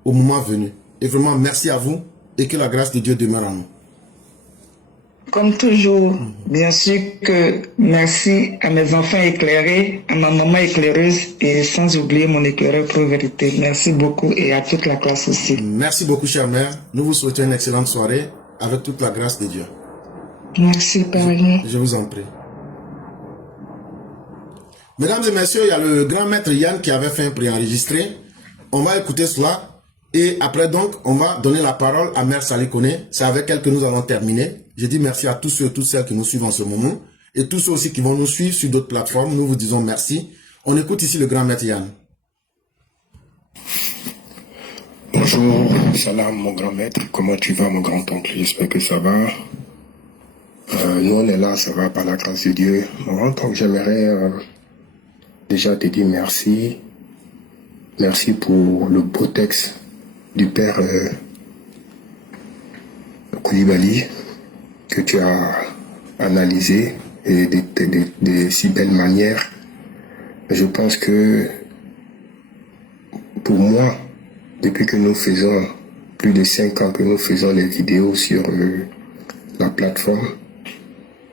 au moment venu. Et vraiment, merci à vous et que la grâce de Dieu demeure en nous. Comme toujours, bien sûr que merci à mes enfants éclairés, à ma maman éclaireuse et sans oublier mon éclaireur pour vérité. Merci beaucoup et à toute la classe aussi. Merci beaucoup, chère mère. Nous vous souhaitons une excellente soirée avec toute la grâce de Dieu. Merci, Père. Je vous en prie. Mesdames et messieurs, il y a le grand maître Yann qui avait fait un préenregistré. On va écouter cela. Et après donc, on va donner la parole à Mère Sali Kone. C'est avec elle que nous allons terminer. Je dis merci à tous ceux et toutes celles qui nous suivent en ce moment. Et tous ceux aussi qui vont nous suivre sur d'autres plateformes. Nous vous disons merci. On écoute ici le grand maître Yann. Bonjour, salam mon grand maître. Comment tu vas mon grand-oncle? J'espère que ça va. Nous on est là, ça va par la grâce de Dieu. Mon grand-oncle, j'aimerais déjà te dire merci. Merci pour le beau texte du père Koulibaly que tu as analysé et de si belle manière. Je pense que pour moi, depuis que nous faisons plus de 5 ans que nous faisons les vidéos sur la plateforme,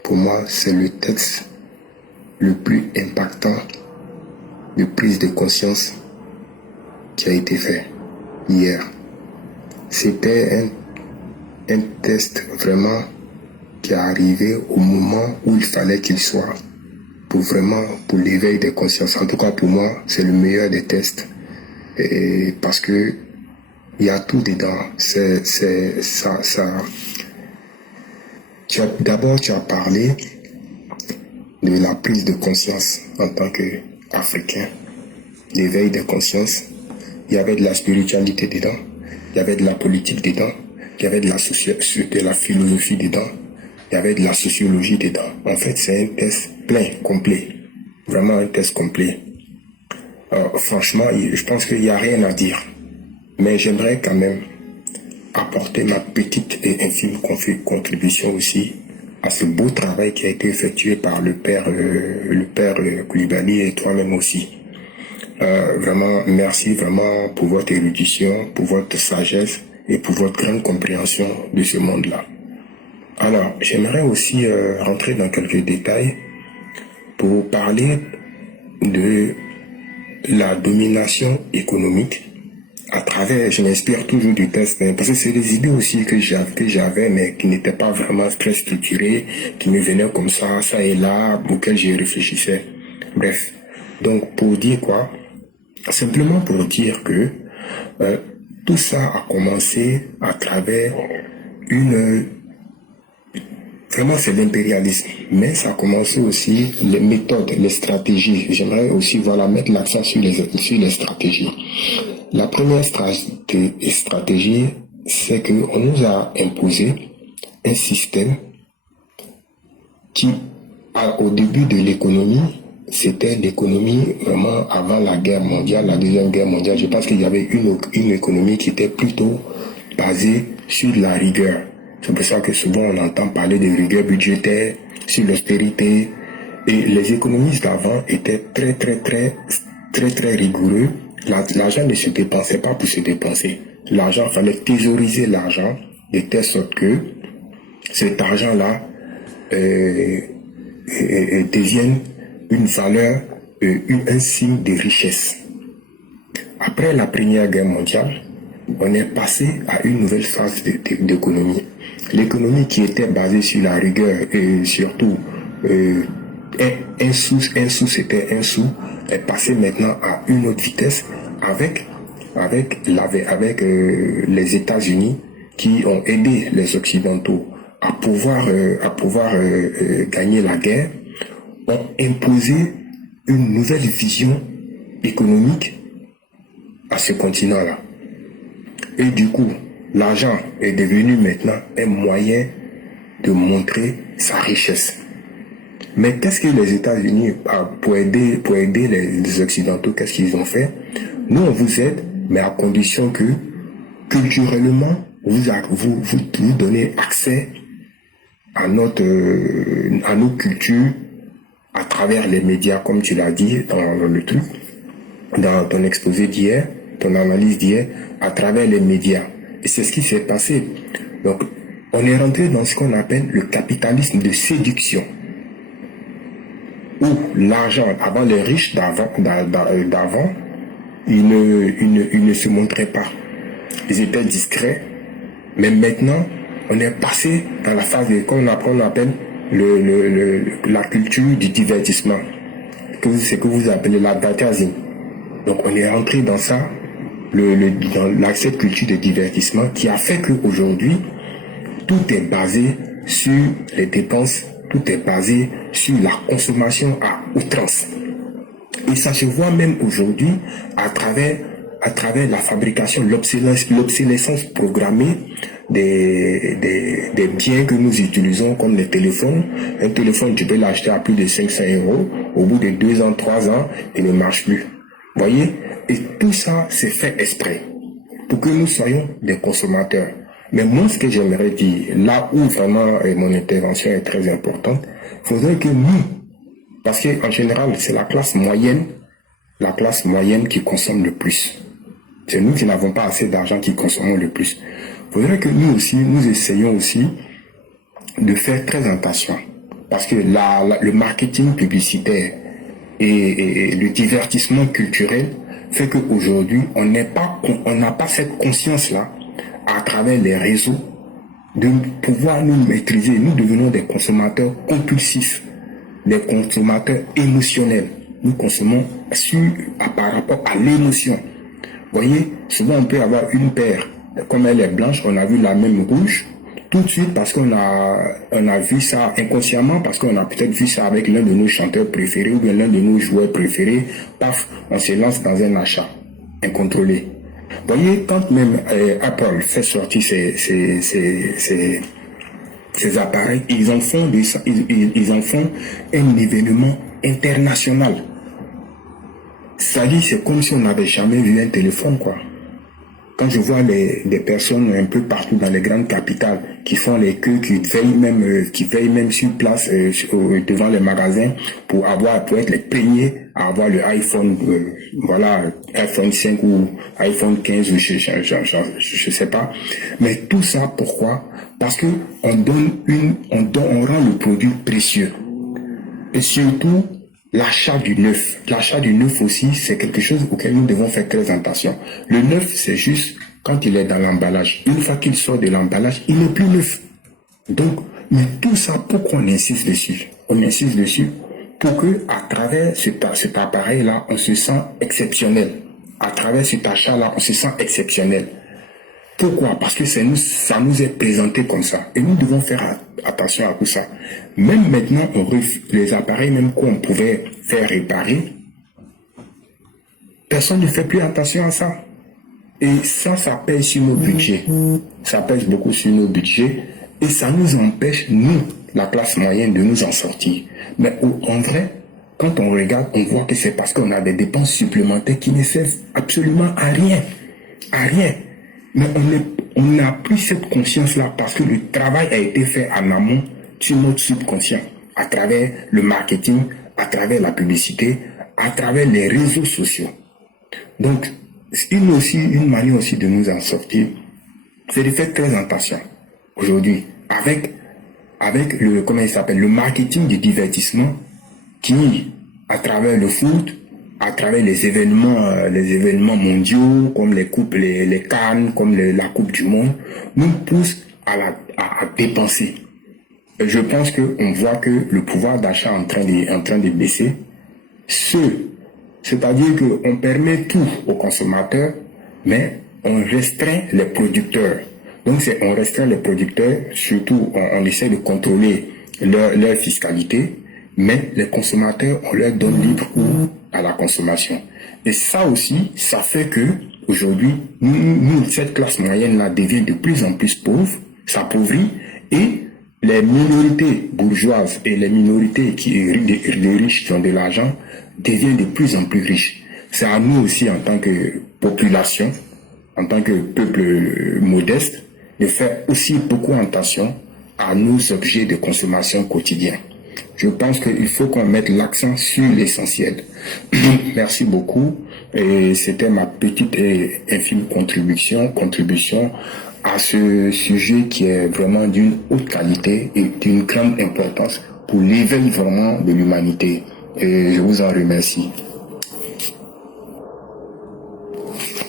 pour moi c'est le texte le plus impactant de prise de conscience qui a été fait hier. C'était un test vraiment qui est arrivé au moment où il fallait qu'il soit pour l'éveil des consciences. En tout cas pour moi c'est le meilleur des tests et parce que il y a tout dedans. D'abord tu as parlé de la prise de conscience en tant qu'Africain, l'éveil des consciences. Il y avait de la spiritualité dedans, il y avait de la politique dedans, il y avait de la philosophie dedans, il y avait de la sociologie dedans. En fait, c'est un test plein, complet. Vraiment un test complet. Franchement, je pense qu'il n'y a rien à dire. Mais j'aimerais quand même apporter ma petite et infime contribution aussi à ce beau travail qui a été effectué par le père Koulibaly et toi-même aussi. Vraiment, merci vraiment pour votre érudition, pour votre sagesse et pour votre grande compréhension de ce monde-là. Alors, j'aimerais aussi rentrer dans quelques détails pour parler de la domination économique à travers, je m'inspire toujours du test, parce que c'est des idées aussi que j'avais, mais qui n'étaient pas vraiment très structurées, qui me venaient comme ça et là, auxquelles je réfléchissais. Bref, donc pour dire quoi? Simplement pour dire que tout ça a commencé à travers vraiment c'est l'impérialisme, mais ça a commencé aussi les méthodes, les stratégies. J'aimerais aussi mettre l'accent sur les stratégies. La première stratégie, c'est qu'on nous a imposé un système qui, au début de l'économie, c'était l'économie vraiment avant la guerre mondiale, la deuxième guerre mondiale. Je pense qu'il y avait une économie qui était plutôt basée sur la rigueur. C'est pour ça que souvent on entend parler de rigueur budgétaire, sur l'austérité. Et les économistes d'avant étaient très rigoureux. L'argent ne se dépensait pas pour se dépenser. L'argent, fallait thésauriser l'argent de telle sorte que cet argent-là devienne une valeur, un signe de richesse. Après la Première Guerre mondiale, on est passé à une nouvelle phase d'économie. L'économie qui était basée sur la rigueur et surtout un sou c'était un sou, est passée maintenant à une autre vitesse avec les États-Unis qui ont aidé les Occidentaux à pouvoir gagner la guerre, ont imposé une nouvelle vision économique à ce continent-là. Et du coup, l'argent est devenu maintenant un moyen de montrer sa richesse. Mais qu'est-ce que les États-Unis, pour aider les Occidentaux, qu'est-ce qu'ils ont fait? Nous, on vous aide, mais à condition que, culturellement, vous donnez accès à nos cultures à travers les médias, comme tu l'as dit dans le truc, dans ton exposé d'hier, ton analyse d'hier, à travers les médias. Et c'est ce qui s'est passé. Donc, on est rentré dans ce qu'on appelle le capitalisme de séduction, où l'argent, avant les riches d'avant, ils ne se montraient pas. Ils étaient discrets, mais maintenant, on est passé dans la phase qu'on appelle la culture du divertissement, ce que vous appelez l'advertising. Donc on est rentré dans ça, dans cette culture de divertissement qui a fait qu'aujourd'hui, tout est basé sur les dépenses, tout est basé sur la consommation à outrance. Et ça se voit même aujourd'hui à travers la fabrication, l'obsolescence programmée des biens que nous utilisons comme les téléphones. Un téléphone, tu peux l'acheter à plus de 500 €. Au bout de 2 ans, 3 ans, il ne marche plus. Voyez? Et tout ça, c'est fait exprès pour que nous soyons des consommateurs. Mais moi, ce que j'aimerais dire, là où vraiment mon intervention est très importante, il faudrait que nous, parce qu'en général, c'est la classe moyenne qui consomme le plus. C'est nous qui n'avons pas assez d'argent qui consommons le plus. Il faudrait que nous aussi, nous essayions aussi de faire très attention. Parce que le marketing publicitaire et le divertissement culturel fait qu'aujourd'hui, on n'a pas cette conscience-là à travers les réseaux de pouvoir nous maîtriser. Nous devenons des consommateurs compulsifs, des consommateurs émotionnels. Nous consommons par rapport à l'émotion. Vous voyez, souvent on peut avoir une paire, comme elle est blanche, on a vu la même rouge, tout de suite parce qu'on a vu ça inconsciemment, parce qu'on a peut-être vu ça avec l'un de nos chanteurs préférés ou bien l'un de nos joueurs préférés, paf, on se lance dans un achat incontrôlé. Vous voyez, quand même Apple fait sortir ces appareils, ils en font un événement international. Ça dit, c'est comme si on n'avait jamais vu un téléphone, quoi. Quand je vois des personnes un peu partout dans les grandes capitales qui font les queues, qui veillent même sur place devant les magasins pour être les premiers à avoir le iPhone, iPhone 5 ou iPhone 15 ou je sais pas. Mais tout ça, pourquoi? Parce que on rend le produit précieux. Et surtout, l'achat du neuf. L'achat du neuf aussi, c'est quelque chose auquel nous devons faire très attention. Le neuf, c'est juste quand il est dans l'emballage. Une fois qu'il sort de l'emballage, il n'est plus neuf. Donc, mais tout ça, pourquoi on insiste dessus? On insiste dessus pour que, à travers cet appareil-là, on se sent exceptionnel. À travers cet achat-là, on se sent exceptionnel. Pourquoi? Parce que ça nous est présenté comme ça. Et nous devons faire attention à tout ça. Même maintenant, les appareils même qu'on pouvait faire réparer, personne ne fait plus attention à ça. Et ça pèse sur nos budgets. Ça pèse beaucoup sur nos budgets. Et ça nous empêche, nous, la classe moyenne, de nous en sortir. Mais en vrai, quand on regarde, on voit que c'est parce qu'on a des dépenses supplémentaires qui ne servent absolument à rien. À rien. Mais on n'a plus cette conscience-là parce que le travail a été fait en amont sur notre subconscient, à travers le marketing, à travers la publicité, à travers les réseaux sociaux. Donc, une manière aussi de nous en sortir, c'est de faire très attention aujourd'hui avec le marketing du divertissement qui, à travers le foot, à travers les événements mondiaux, comme les Cannes, comme la Coupe du Monde, nous pousse à dépenser. Et je pense qu'on voit que le pouvoir d'achat est en train de baisser. C'est-à-dire qu'on permet tout aux consommateurs, mais on restreint les producteurs. Donc on restreint les producteurs, surtout on essaie de contrôler leur fiscalité, mais les consommateurs, on leur donne libre cours à la consommation. Et ça aussi, ça fait que aujourd'hui, cette classe moyenne-là devient de plus en plus pauvre, s'appauvrit, et les minorités bourgeoises et les minorités les riches qui ont de l'argent deviennent de plus en plus riches. C'est à nous aussi, en tant que population, en tant que peuple modeste, de faire aussi beaucoup attention à nos objets de consommation quotidiens. Je pense qu'il faut qu'on mette l'accent sur l'essentiel. Merci beaucoup. Et c'était ma petite et infime contribution à ce sujet qui est vraiment d'une haute qualité et d'une grande importance pour l'éveil vraiment de l'humanité. Et je vous en remercie.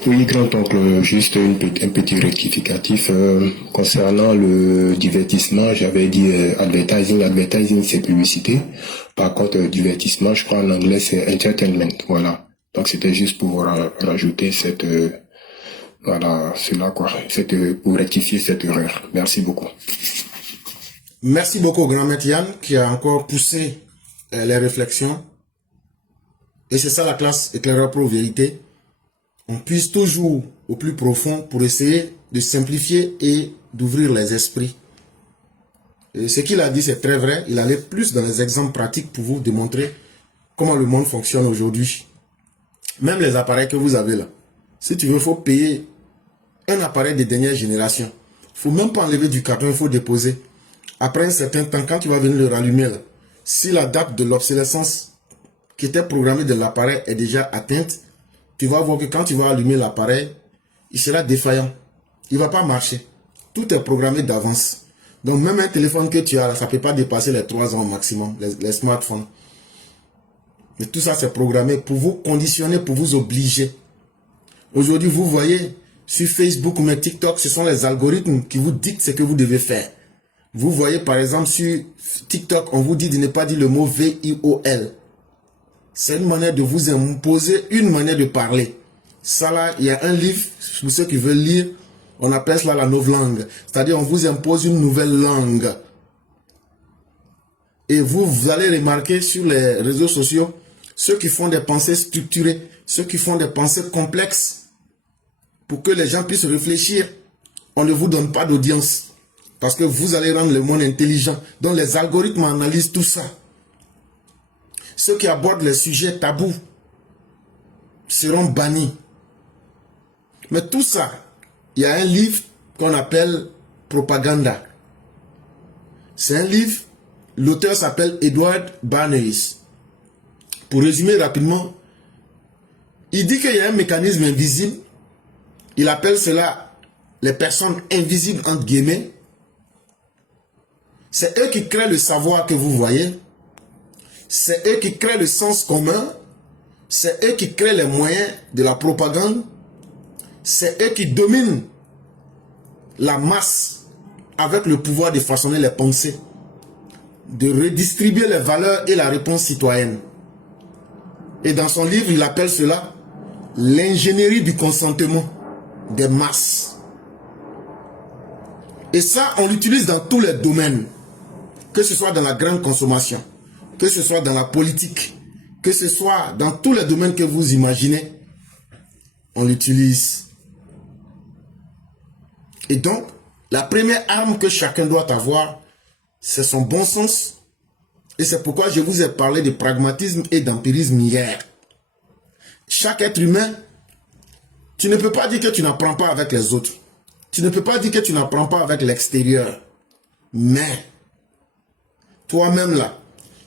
Oui, grand-oncle, juste un petit rectificatif concernant le divertissement. J'avais dit advertising c'est publicité. Par contre, divertissement, je crois en anglais c'est entertainment. Voilà. Donc c'était juste pour rajouter cette pour rectifier cette erreur. Merci beaucoup. Merci beaucoup, grand maître Yann, qui a encore poussé les réflexions. Et c'est ça la classe éclaireur pro vérité. On puise toujours au plus profond pour essayer de simplifier et d'ouvrir les esprits. Et ce qu'il a dit, c'est très vrai. Il allait plus dans les exemples pratiques pour vous démontrer comment le monde fonctionne aujourd'hui. Même les appareils que vous avez là. Si tu veux, il faut payer un appareil de dernière génération. Il ne faut même pas enlever du carton, il faut déposer. Après un certain temps, quand tu vas venir le rallumer, là, si la date de l'obsolescence qui était programmée de l'appareil est déjà atteinte, tu vas voir que quand tu vas allumer l'appareil, il sera défaillant. Il ne va pas marcher. Tout est programmé d'avance. Donc même un téléphone que tu as, ça ne peut pas dépasser les 3 ans au maximum, les smartphones. Mais tout ça, c'est programmé pour vous conditionner, pour vous obliger. Aujourd'hui, vous voyez, sur Facebook ou même TikTok, ce sont les algorithmes qui vous dictent ce que vous devez faire. Vous voyez, par exemple, sur TikTok, on vous dit de ne pas dire le mot VIOL. C'est une manière de vous imposer une manière de parler. Ça là, il y a un livre, pour ceux qui veulent lire, on appelle cela la novlangue. C'est-à-dire, on vous impose une nouvelle langue. Et vous allez remarquer sur les réseaux sociaux, ceux qui font des pensées structurées, ceux qui font des pensées complexes, pour que les gens puissent réfléchir, on ne vous donne pas d'audience. Parce que vous allez rendre le monde intelligent. Donc les algorithmes analysent tout ça. Ceux qui abordent les sujets tabous seront bannis. Mais tout ça, il y a un livre qu'on appelle Propaganda. C'est un livre, l'auteur s'appelle Edward Bernays. Pour résumer rapidement, il dit qu'il y a un mécanisme invisible. Il appelle cela les personnes invisibles entre guillemets. C'est eux qui créent le savoir que vous voyez. C'est eux qui créent le sens commun. C'est eux qui créent les moyens de la propagande. C'est eux qui dominent la masse avec le pouvoir de façonner les pensées, de redistribuer les valeurs et la réponse citoyenne. Et dans son livre, il appelle cela l'ingénierie du consentement des masses. Et ça, on l'utilise dans tous les domaines. Que ce soit dans la grande consommation, que ce soit dans la politique, que ce soit dans tous les domaines que vous imaginez, on l'utilise. Et donc, la première arme que chacun doit avoir, c'est son bon sens. Et c'est pourquoi je vous ai parlé de pragmatisme et d'empirisme hier. Chaque être humain, tu ne peux pas dire que tu n'apprends pas avec les autres. Tu ne peux pas dire que tu n'apprends pas avec l'extérieur. Mais, toi-même là,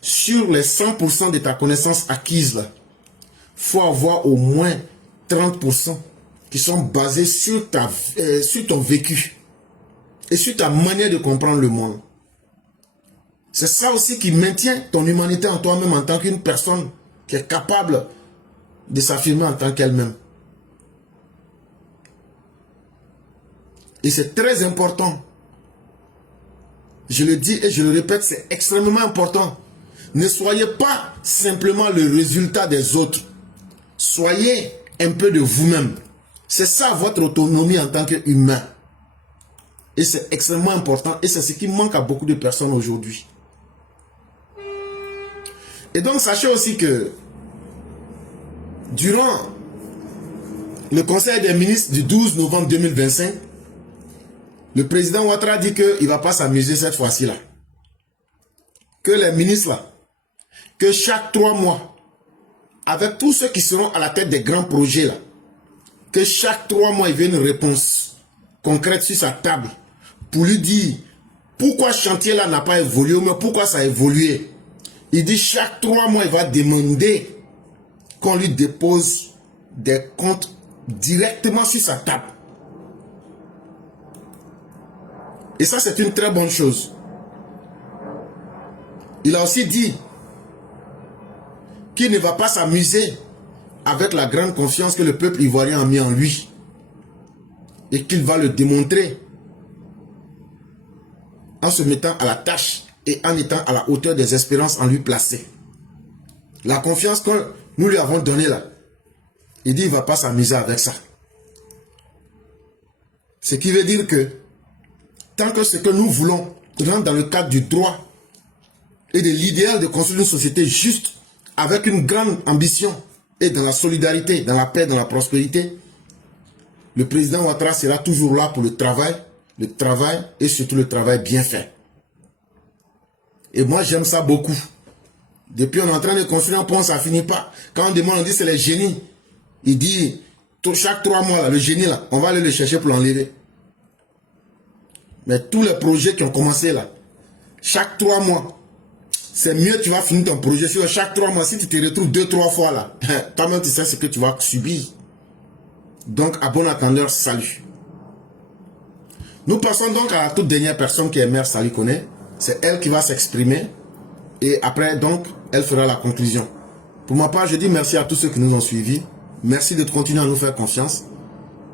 sur les 100% de ta connaissance acquise là, il faut avoir au moins 30% qui sont basés sur ton vécu et sur ta manière de comprendre le monde. C'est ça aussi qui maintient ton humanité en toi-même en tant qu'une personne qui est capable de s'affirmer en tant qu'elle-même. Et c'est très important. Je le dis et je le répète, c'est extrêmement important. Ne soyez pas simplement le résultat des autres. Soyez un peu de vous-même. C'est ça votre autonomie en tant qu'humain. Et c'est extrêmement important et c'est ce qui manque à beaucoup de personnes aujourd'hui. Et donc sachez aussi que durant le Conseil des ministres du 12 novembre 2025, le président Ouattara dit qu'il ne va pas s'amuser cette fois-ci-là. Que les ministres là, que chaque 3 mois, avec tous ceux qui seront à la tête des grands projets là, que chaque 3 mois, il y ait une réponse concrète sur sa table pour lui dire pourquoi ce chantier-là n'a pas évolué, mais pourquoi ça a évolué. Il dit chaque 3 mois, il va demander qu'on lui dépose des comptes directement sur sa table. Et ça, c'est une très bonne chose. Il a aussi dit qu'il ne va pas s'amuser avec la grande confiance que le peuple ivoirien a mis en lui. Et qu'il va le démontrer en se mettant à la tâche et en étant à la hauteur des espérances en lui placées. La confiance que nous lui avons donnée là, il dit qu'il ne va pas s'amuser avec ça. Ce qui veut dire que tant que ce que nous voulons rentre dans le cadre du droit et de l'idéal de construire une société juste avec une grande ambition et dans la solidarité, dans la paix, dans la prospérité, le président Ouattara sera toujours là pour le travail et surtout le travail bien fait. Et moi j'aime ça beaucoup. Depuis on est en train de construire un pont, ça ne finit pas. Quand on demande, on dit c'est les génies. Il dit chaque 3 mois, là, le génie là, on va aller le chercher pour l'enlever. Mais tous les projets qui ont commencé là, chaque 3 mois, c'est mieux tu vas finir ton projet sur chaque 3 mois. Si tu te retrouves 2-3 fois là, toi-même tu sais ce que tu vas subir. Donc à bon attendeur, salut. Nous passons donc à la toute dernière personne qui est Mère Sali Kone. C'est elle qui va s'exprimer. Et après donc, elle fera la conclusion. Pour ma part, je dis merci à tous ceux qui nous ont suivis. Merci de continuer à nous faire confiance.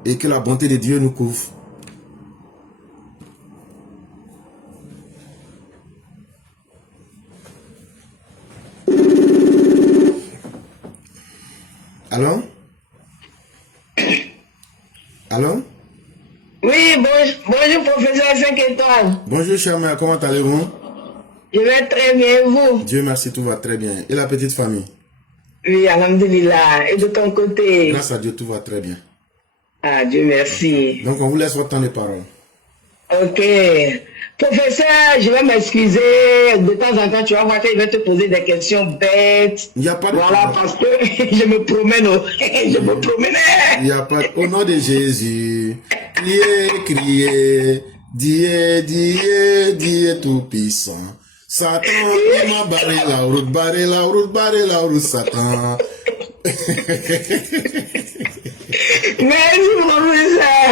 Et que la bonté de Dieu nous couvre. Allô? Allô? Oui, bonjour professeur 5 étoiles. Bonjour chère mère, comment allez-vous? Je vais très bien, vous? Dieu merci, tout va très bien. Et la petite famille? Oui, alhamdulillah. Et de ton côté? Grâce à Dieu, tout va très bien. Ah, Dieu merci. Donc on vous laisse votre temps de parole. Ok. Professeur, je vais m'excuser. De temps en temps, tu vas voir qu'il va te poser des questions bêtes. Il n'y a pas de voilà, problème. parce que je me promène. Je me promenais. Il n'y a pas de... Au nom de Jésus, criez, criez, Dieu tout puissant. Satan, il m'a barré la route, Satan. Merci, professeur.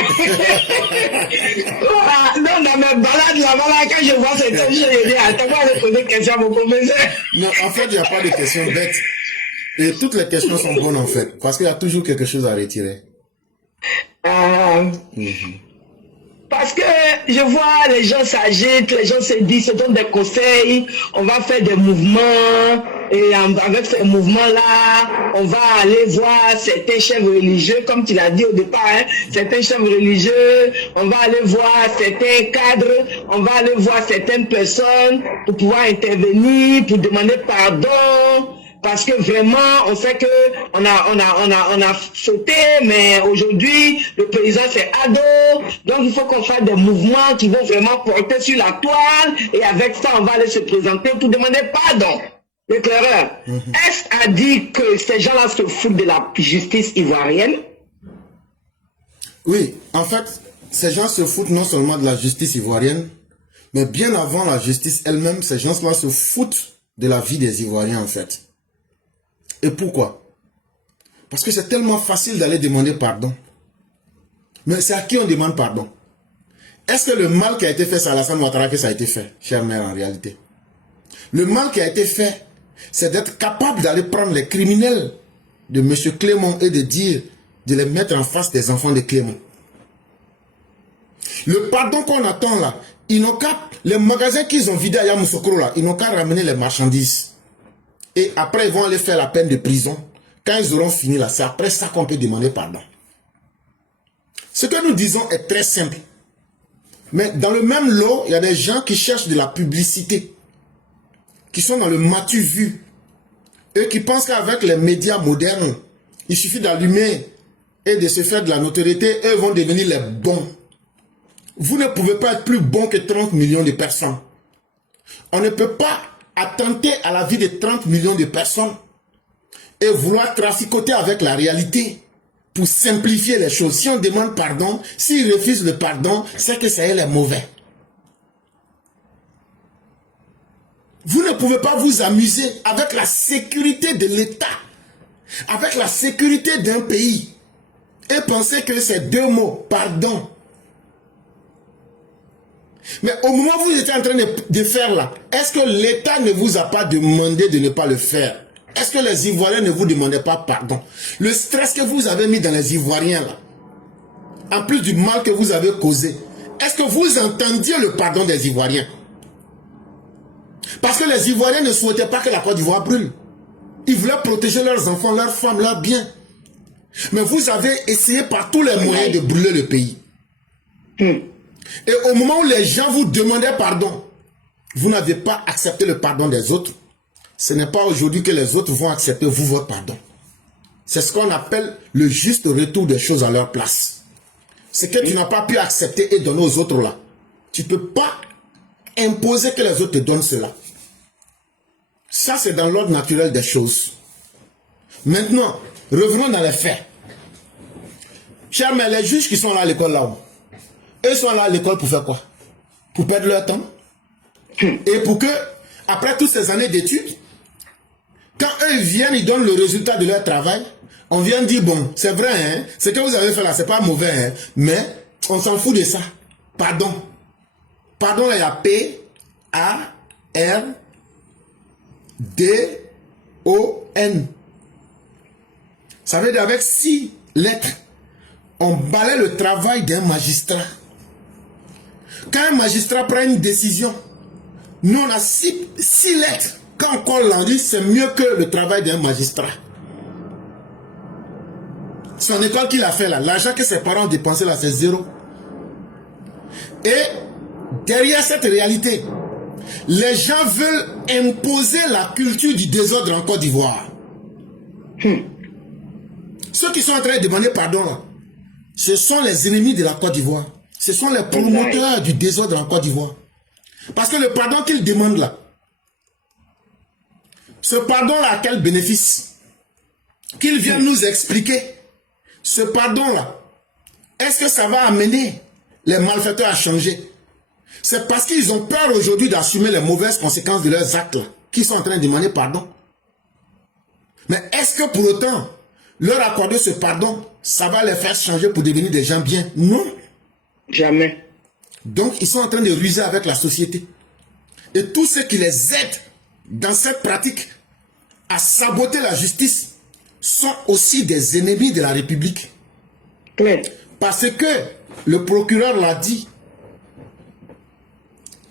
Voilà. Donc, dans mes balades là-bas, quand je vois cette chose, je dis, attends-moi de poser des questions à mon professeur. Non, en fait, il n'y a pas de questions bêtes. Et toutes les questions sont bonnes, en fait. Parce qu'il y a toujours quelque chose à retirer. Parce que je vois les gens s'agitent, les gens se disent, se donnent des conseils, on va faire des mouvements, et avec ces mouvements-là, on va aller voir certains chefs religieux, comme tu l'as dit au départ, hein, certains chefs religieux, on va aller voir certains cadres, on va aller voir certaines personnes pour pouvoir intervenir, pour demander pardon. Parce que vraiment, on sait que on a fauté, mais aujourd'hui, le président c'est ado. Donc, il faut qu'on fasse des mouvements qui vont vraiment porter sur la toile. Et avec ça, on va aller se présenter pour demander pardon. L'éclaireur, est-ce à dire que ces gens-là se foutent de la justice ivoirienne? Oui, en fait, ces gens se foutent non seulement de la justice ivoirienne, mais bien avant la justice elle-même, ces gens-là se foutent de la vie des Ivoiriens, en fait. Et pourquoi? Parce que c'est tellement facile d'aller demander pardon. Mais c'est à qui on demande pardon? Est-ce que le mal qui a été fait, c'est à Alassane Ouattara que ça a été fait, chère mère, en réalité? Le mal qui a été fait, c'est d'être capable d'aller prendre les criminels de M. Clément et de dire, de les mettre en face des enfants de Clément. Le pardon qu'on attend là, ils n'ont qu'à, les magasins qu'ils ont vidés à Yamoussoukro là, ils n'ont qu'à ramener les marchandises. Et après, ils vont aller faire la peine de prison. Quand ils auront fini là, c'est après ça qu'on peut demander pardon. Ce que nous disons est très simple. Mais dans le même lot, il y a des gens qui cherchent de la publicité. Qui sont dans le matu vu. Eux qui pensent qu'avec les médias modernes, il suffit d'allumer et de se faire de la notoriété, eux vont devenir les bons. Vous ne pouvez pas être plus bon que 30 millions de personnes. On ne peut pas attenter à la vie de 30 millions de personnes et vouloir traficoter avec la réalité pour simplifier les choses. Si on demande pardon, s'ils refusent le pardon, c'est que c'est les mauvais. Vous ne pouvez pas vous amuser avec la sécurité de l'État, avec la sécurité d'un pays, et penser que ces deux mots, pardon. Mais au moment où vous étiez en train de faire là, est-ce que l'État ne vous a pas demandé de ne pas le faire? Est-ce que les Ivoiriens ne vous demandaient pas pardon? Le stress que vous avez mis dans les Ivoiriens là, en plus du mal que vous avez causé, est-ce que vous entendiez le pardon des Ivoiriens? Parce que les Ivoiriens ne souhaitaient pas que la Côte d'Ivoire brûle. Ils voulaient protéger leurs enfants, leurs femmes, leurs biens. Mais vous avez essayé par tous les moyens de brûler le pays. Et au moment où les gens vous demandaient pardon, vous n'avez pas accepté le pardon des autres. Ce n'est pas aujourd'hui que les autres vont accepter vous votre pardon. C'est ce qu'on appelle le juste retour des choses à leur place. Ce que tu n'as pas pu accepter et donner aux autres là, tu ne peux pas imposer que les autres te donnent cela. Ça, c'est dans l'ordre naturel des choses. Maintenant, revenons dans les faits. Chers, mais les juges qui sont là à l'école là-haut, eux sont là à l'école pour faire quoi? Pour perdre leur temps. Et pour que, après toutes ces années d'études, quand eux viennent, ils donnent le résultat de leur travail, on vient dire, bon, c'est vrai, hein, ce que vous avez fait là, c'est pas mauvais, hein, mais on s'en fout de ça. Pardon. Pardon, il y a P-A-R-D-O-N. Ça veut dire avec 6 lettres, on balaie le travail d'un magistrat. Quand un magistrat prend une décision, nous on a 6 lettres. Quand on colle l'on dit, c'est mieux que le travail d'un magistrat. Son école qu'il a fait là, l'argent que ses parents ont dépensé là, c'est 0. Et derrière cette réalité, les gens veulent imposer la culture du désordre en Côte d'Ivoire. Ceux qui sont en train de demander pardon là, ce sont les ennemis de la Côte d'Ivoire. Ce sont les promoteurs du désordre en Côte d'Ivoire. Parce que le pardon qu'ils demandent là, ce pardon-là a quel bénéfice? Qu'ils viennent nous expliquer. Ce pardon-là, est-ce que ça va amener les malfaiteurs à changer? C'est parce qu'ils ont peur aujourd'hui d'assumer les mauvaises conséquences de leurs actes là, qu'ils sont en train de demander pardon. Mais est-ce que pour autant, leur accorder ce pardon, ça va les faire changer pour devenir des gens bien? Non. Jamais. Donc, ils sont en train de ruser avec la société. Et tous ceux qui les aident dans cette pratique à saboter la justice sont aussi des ennemis de la République. Claire. Parce que le procureur l'a dit,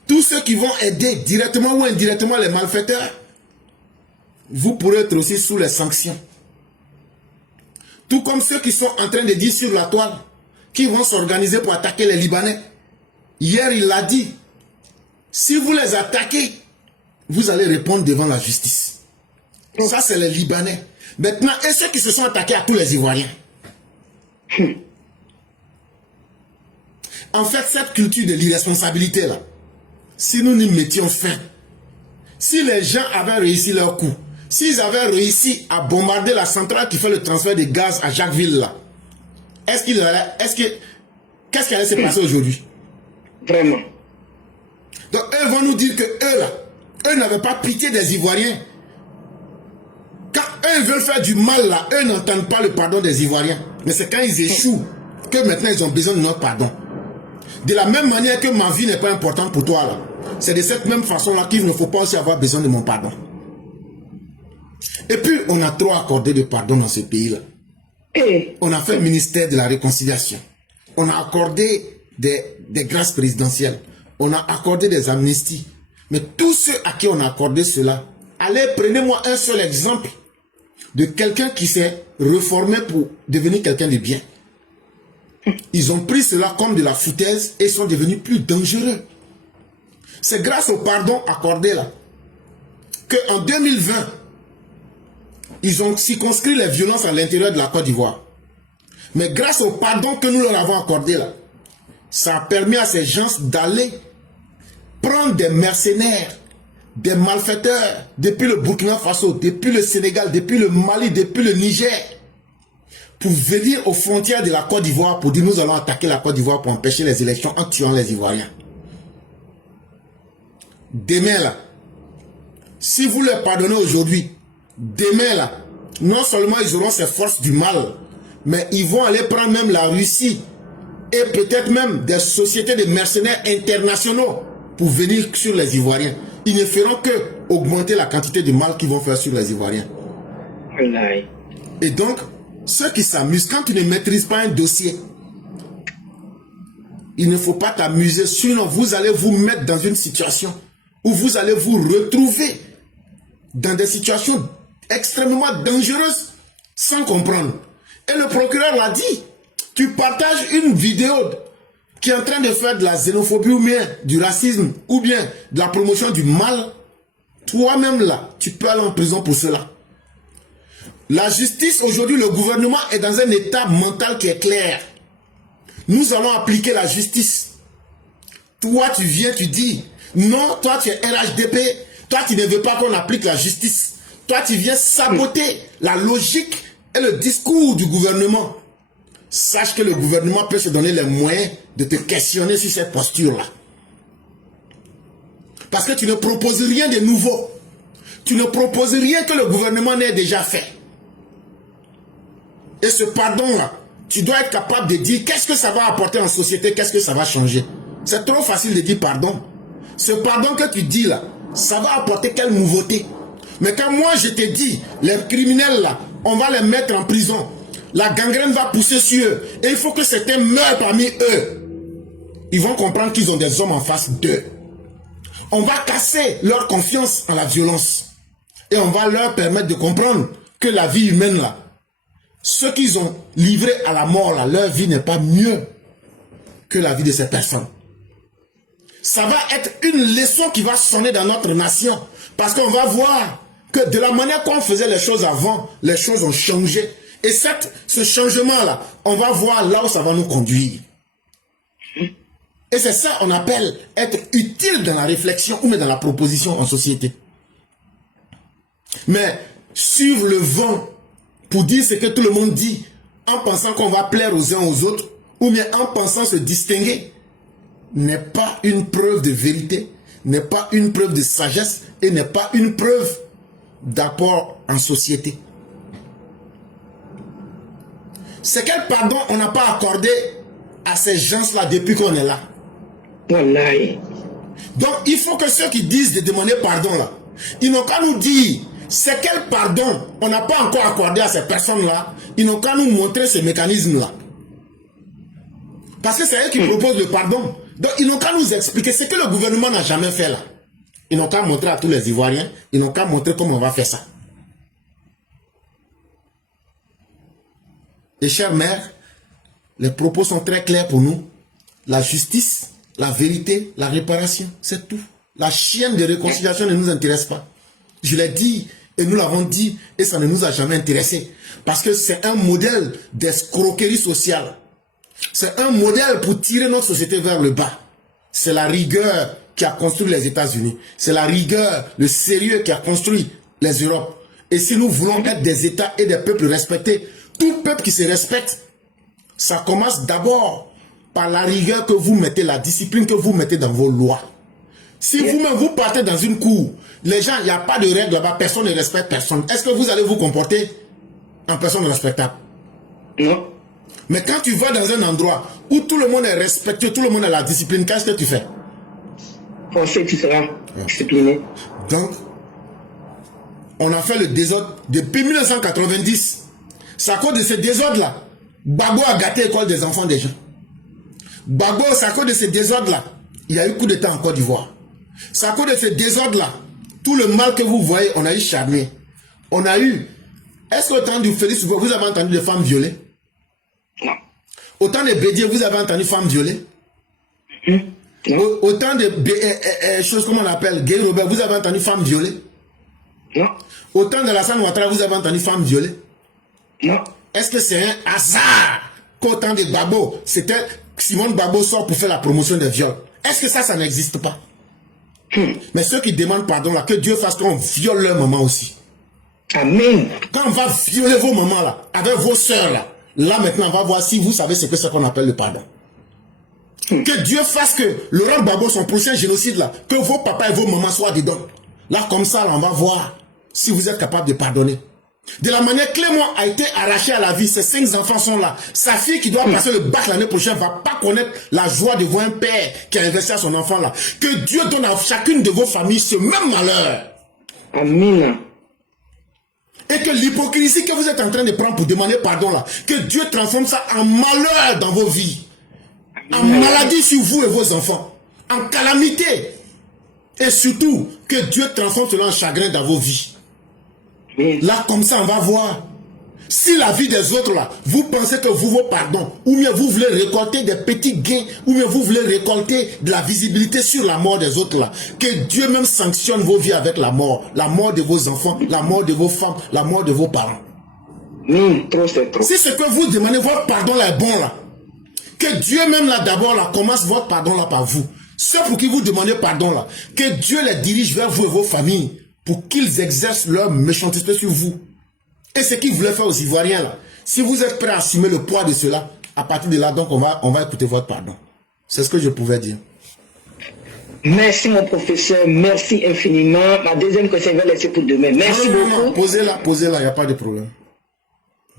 tous ceux qui vont aider directement ou indirectement les malfaiteurs, vous pourrez être aussi sous les sanctions. Tout comme ceux qui sont en train de dire sur la toile, qui vont s'organiser pour attaquer les Libanais. Hier, il l'a dit, si vous les attaquez, vous allez répondre devant la justice. Ça, c'est les Libanais. Maintenant, et ceux qui se sont attaqués à tous les Ivoiriens. En fait, cette culture de l'irresponsabilité, là, si nous n'y mettions fin, si les gens avaient réussi leur coup, s'ils avaient réussi à bombarder la centrale qui fait le transfert de gaz à Jacquesville, là, qu'est-ce qui allait se passer aujourd'hui? Vraiment. Donc, eux vont nous dire que eux, là, eux n'avaient pas pitié des Ivoiriens. Quand eux veulent faire du mal, là, eux n'entendent pas le pardon des Ivoiriens. Mais c'est quand ils échouent que maintenant ils ont besoin de notre pardon. De la même manière que ma vie n'est pas importante pour toi, là, c'est de cette même façon-là qu'il ne faut pas aussi avoir besoin de mon pardon. Et puis, on a trop accordé de pardon dans ce pays-là. On a fait le ministère de la Réconciliation. On a accordé des grâces présidentielles. On a accordé des amnisties. Mais tous ceux à qui on a accordé cela, allez, prenez-moi un seul exemple de quelqu'un qui s'est reformé pour devenir quelqu'un de bien. Ils ont pris cela comme de la foutaise et sont devenus plus dangereux. C'est grâce au pardon accordé là qu'en 2020, ils ont circonscrit les violences à l'intérieur de la Côte d'Ivoire. Mais grâce au pardon que nous leur avons accordé là, ça a permis à ces gens d'aller prendre des mercenaires, des malfaiteurs, depuis le Burkina Faso, depuis le Sénégal, depuis le Mali, depuis le Niger, pour venir aux frontières de la Côte d'Ivoire, pour dire nous allons attaquer la Côte d'Ivoire pour empêcher les élections en tuant les Ivoiriens. Demain là, si vous leur pardonnez aujourd'hui, demain là, non seulement ils auront ces forces du mal, mais ils vont aller prendre même la Russie et peut-être même des sociétés de mercenaires internationaux pour venir sur les Ivoiriens. Ils ne feront que augmenter la quantité de mal qu'ils vont faire sur les Ivoiriens. Et donc, ceux qui s'amusent, quand tu ne maîtrises pas un dossier, il ne faut pas t'amuser, sinon vous allez vous mettre dans une situation où vous allez vous retrouver dans des situations extrêmement dangereuses sans comprendre. Et le procureur l'a dit, tu partages une vidéo qui est en train de faire de la xénophobie ou bien du racisme ou bien de la promotion du mal, toi-même là, tu peux aller en prison pour cela. La justice, aujourd'hui, le gouvernement est dans un état mental qui est clair. Nous allons appliquer la justice. Toi, tu viens, tu dis, non, toi, tu es RHDP, toi, tu ne veux pas qu'on applique la justice. Toi, tu viens saboter la logique et le discours du gouvernement. Sache que le gouvernement peut se donner les moyens de te questionner sur cette posture-là. Parce que tu ne proposes rien de nouveau. Tu ne proposes rien que le gouvernement n'ait déjà fait. Et ce pardon-là, tu dois être capable de dire qu'est-ce que ça va apporter en société, qu'est-ce que ça va changer. C'est trop facile de dire pardon. Ce pardon que tu dis là, ça va apporter quelle nouveauté? Mais quand moi je te dis, les criminels là, on va les mettre en prison. La gangrène va pousser sur eux. Et il faut que certains meurent parmi eux. Ils vont comprendre qu'ils ont des hommes en face d'eux. On va casser leur confiance en la violence. Et on va leur permettre de comprendre que la vie humaine là, ceux qu'ils ont livrés à la mort là, leur vie n'est pas mieux que la vie de ces personnes. Ça va être une leçon qui va sonner dans notre nation. Parce qu'on va voir que de la manière qu'on faisait les choses avant, les choses ont changé. Et ce changement-là, on va voir là où ça va nous conduire. Et c'est ça qu'on appelle être utile dans la réflexion ou même dans la proposition en société. Mais suivre le vent pour dire ce que tout le monde dit, en pensant qu'on va plaire aux uns aux autres, ou bien en pensant se distinguer, n'est pas une preuve de vérité, n'est pas une preuve de sagesse et n'est pas une preuve d'apport en société. C'est quel pardon on n'a pas accordé à ces gens-là depuis qu'on est là. Donc il faut que ceux qui disent de demander pardon là, ils n'ont qu'à nous dire c'est quel pardon on n'a pas encore accordé à ces personnes-là. Ils n'ont qu'à nous montrer ce mécanisme-là. Parce que c'est eux qui proposent le pardon. Donc ils n'ont qu'à nous expliquer ce que le gouvernement n'a jamais fait là. Ils n'ont qu'à montrer à tous les Ivoiriens, ils n'ont qu'à montrer comment on va faire ça. Et chère mère, les propos sont très clairs pour nous. La justice, la vérité, la réparation, c'est tout. La chienne de réconciliation ne nous intéresse pas. Je l'ai dit et nous l'avons dit et ça ne nous a jamais intéressé. Parce que c'est un modèle d'escroquerie sociale. C'est un modèle pour tirer notre société vers le bas. C'est la rigueur qui a construit les États-Unis. C'est la rigueur, le sérieux qui a construit les Europes. Et si nous voulons être des États et des peuples respectés, tout peuple qui se respecte, ça commence d'abord par la rigueur que vous mettez, la discipline que vous mettez dans vos lois. Si vous-même vous partez dans une cour, les gens, il n'y a pas de règles là-bas, personne ne respecte personne. Est-ce que vous allez vous comporter en personne respectable? Non. Mais quand tu vas dans un endroit où tout le monde est respecté, tout le monde a la discipline, qu'est-ce que tu fais? Forcé, tu seras discipliné. Donc, on a fait le désordre depuis 1990. C'est à cause de ce désordre-là. Gbagbo a gâté l'école des enfants des gens. Gbagbo, c'est à cause de ce désordre-là. Il y a eu coup d'État en Côte d'Ivoire. C'est à cause de ce désordre-là. Tout le mal que vous voyez, on a eu Charnier. On a eu... Est-ce qu'au temps du Félix, vous avez entendu des femmes violées? Non. Au temps de Bédier, vous avez entendu femmes violées? Au temps de choses comme on l'appelle, Gay Robert, vous avez entendu femmes violées? Non. Au temps de Alassane Ouattara, vous avez entendu femmes violées? Non. Est-ce que c'est un hasard qu'au temps de Gbagbo, c'était Simone Gbagbo sort pour faire la promotion des viols. Est-ce que ça n'existe pas? Mais ceux qui demandent pardon là, que Dieu fasse qu'on viole leur maman aussi. Amen. Quand on va violer vos mamans là, avec vos sœurs là, là maintenant on va voir si vous savez ce que c'est qu'on appelle le pardon. Que Dieu fasse que Laurent Gbagbo, son prochain génocide là, que vos papas et vos mamans soient dedans. Là comme ça, là, on va voir si vous êtes capable de pardonner. De la manière Clément a été arraché à la vie, ses 5 enfants sont là. Sa fille qui doit passer le bac l'année prochaine va pas connaître la joie de voir un père qui a investi à son enfant là. Que Dieu donne à chacune de vos familles ce même malheur. Amen. Et que l'hypocrisie que vous êtes en train de prendre pour demander pardon là, que Dieu transforme ça en malheur dans vos vies. En maladie sur vous et vos enfants. En calamité. Et surtout, que Dieu transforme cela en chagrin dans vos vies. Là, comme ça, on va voir. Si la vie des autres, là, vous pensez que vous vaut pardon, ou bien vous voulez récolter des petits gains, ou bien vous voulez récolter de la visibilité sur la mort des autres, là, que Dieu même sanctionne vos vies avec la mort de vos enfants, la mort de vos femmes, la mort de vos parents. Trop, c'est trop. Si ce que vous demandez, votre pardon là est bon, là, que Dieu même là d'abord, là, commence votre pardon là par vous. Ceux pour qui vous demandez pardon là, que Dieu les dirige vers vous et vos familles, pour qu'ils exercent leur méchanceté sur vous. Et ce qu'ils voulaient faire aux Ivoiriens là. Si vous êtes prêts à assumer le poids de cela, à partir de là, donc on va écouter votre pardon. C'est ce que je pouvais dire. Merci mon professeur, merci infiniment. Ma deuxième question, je vais laisser pour demain. Merci beaucoup. Posez-la, il n'y a pas de problème.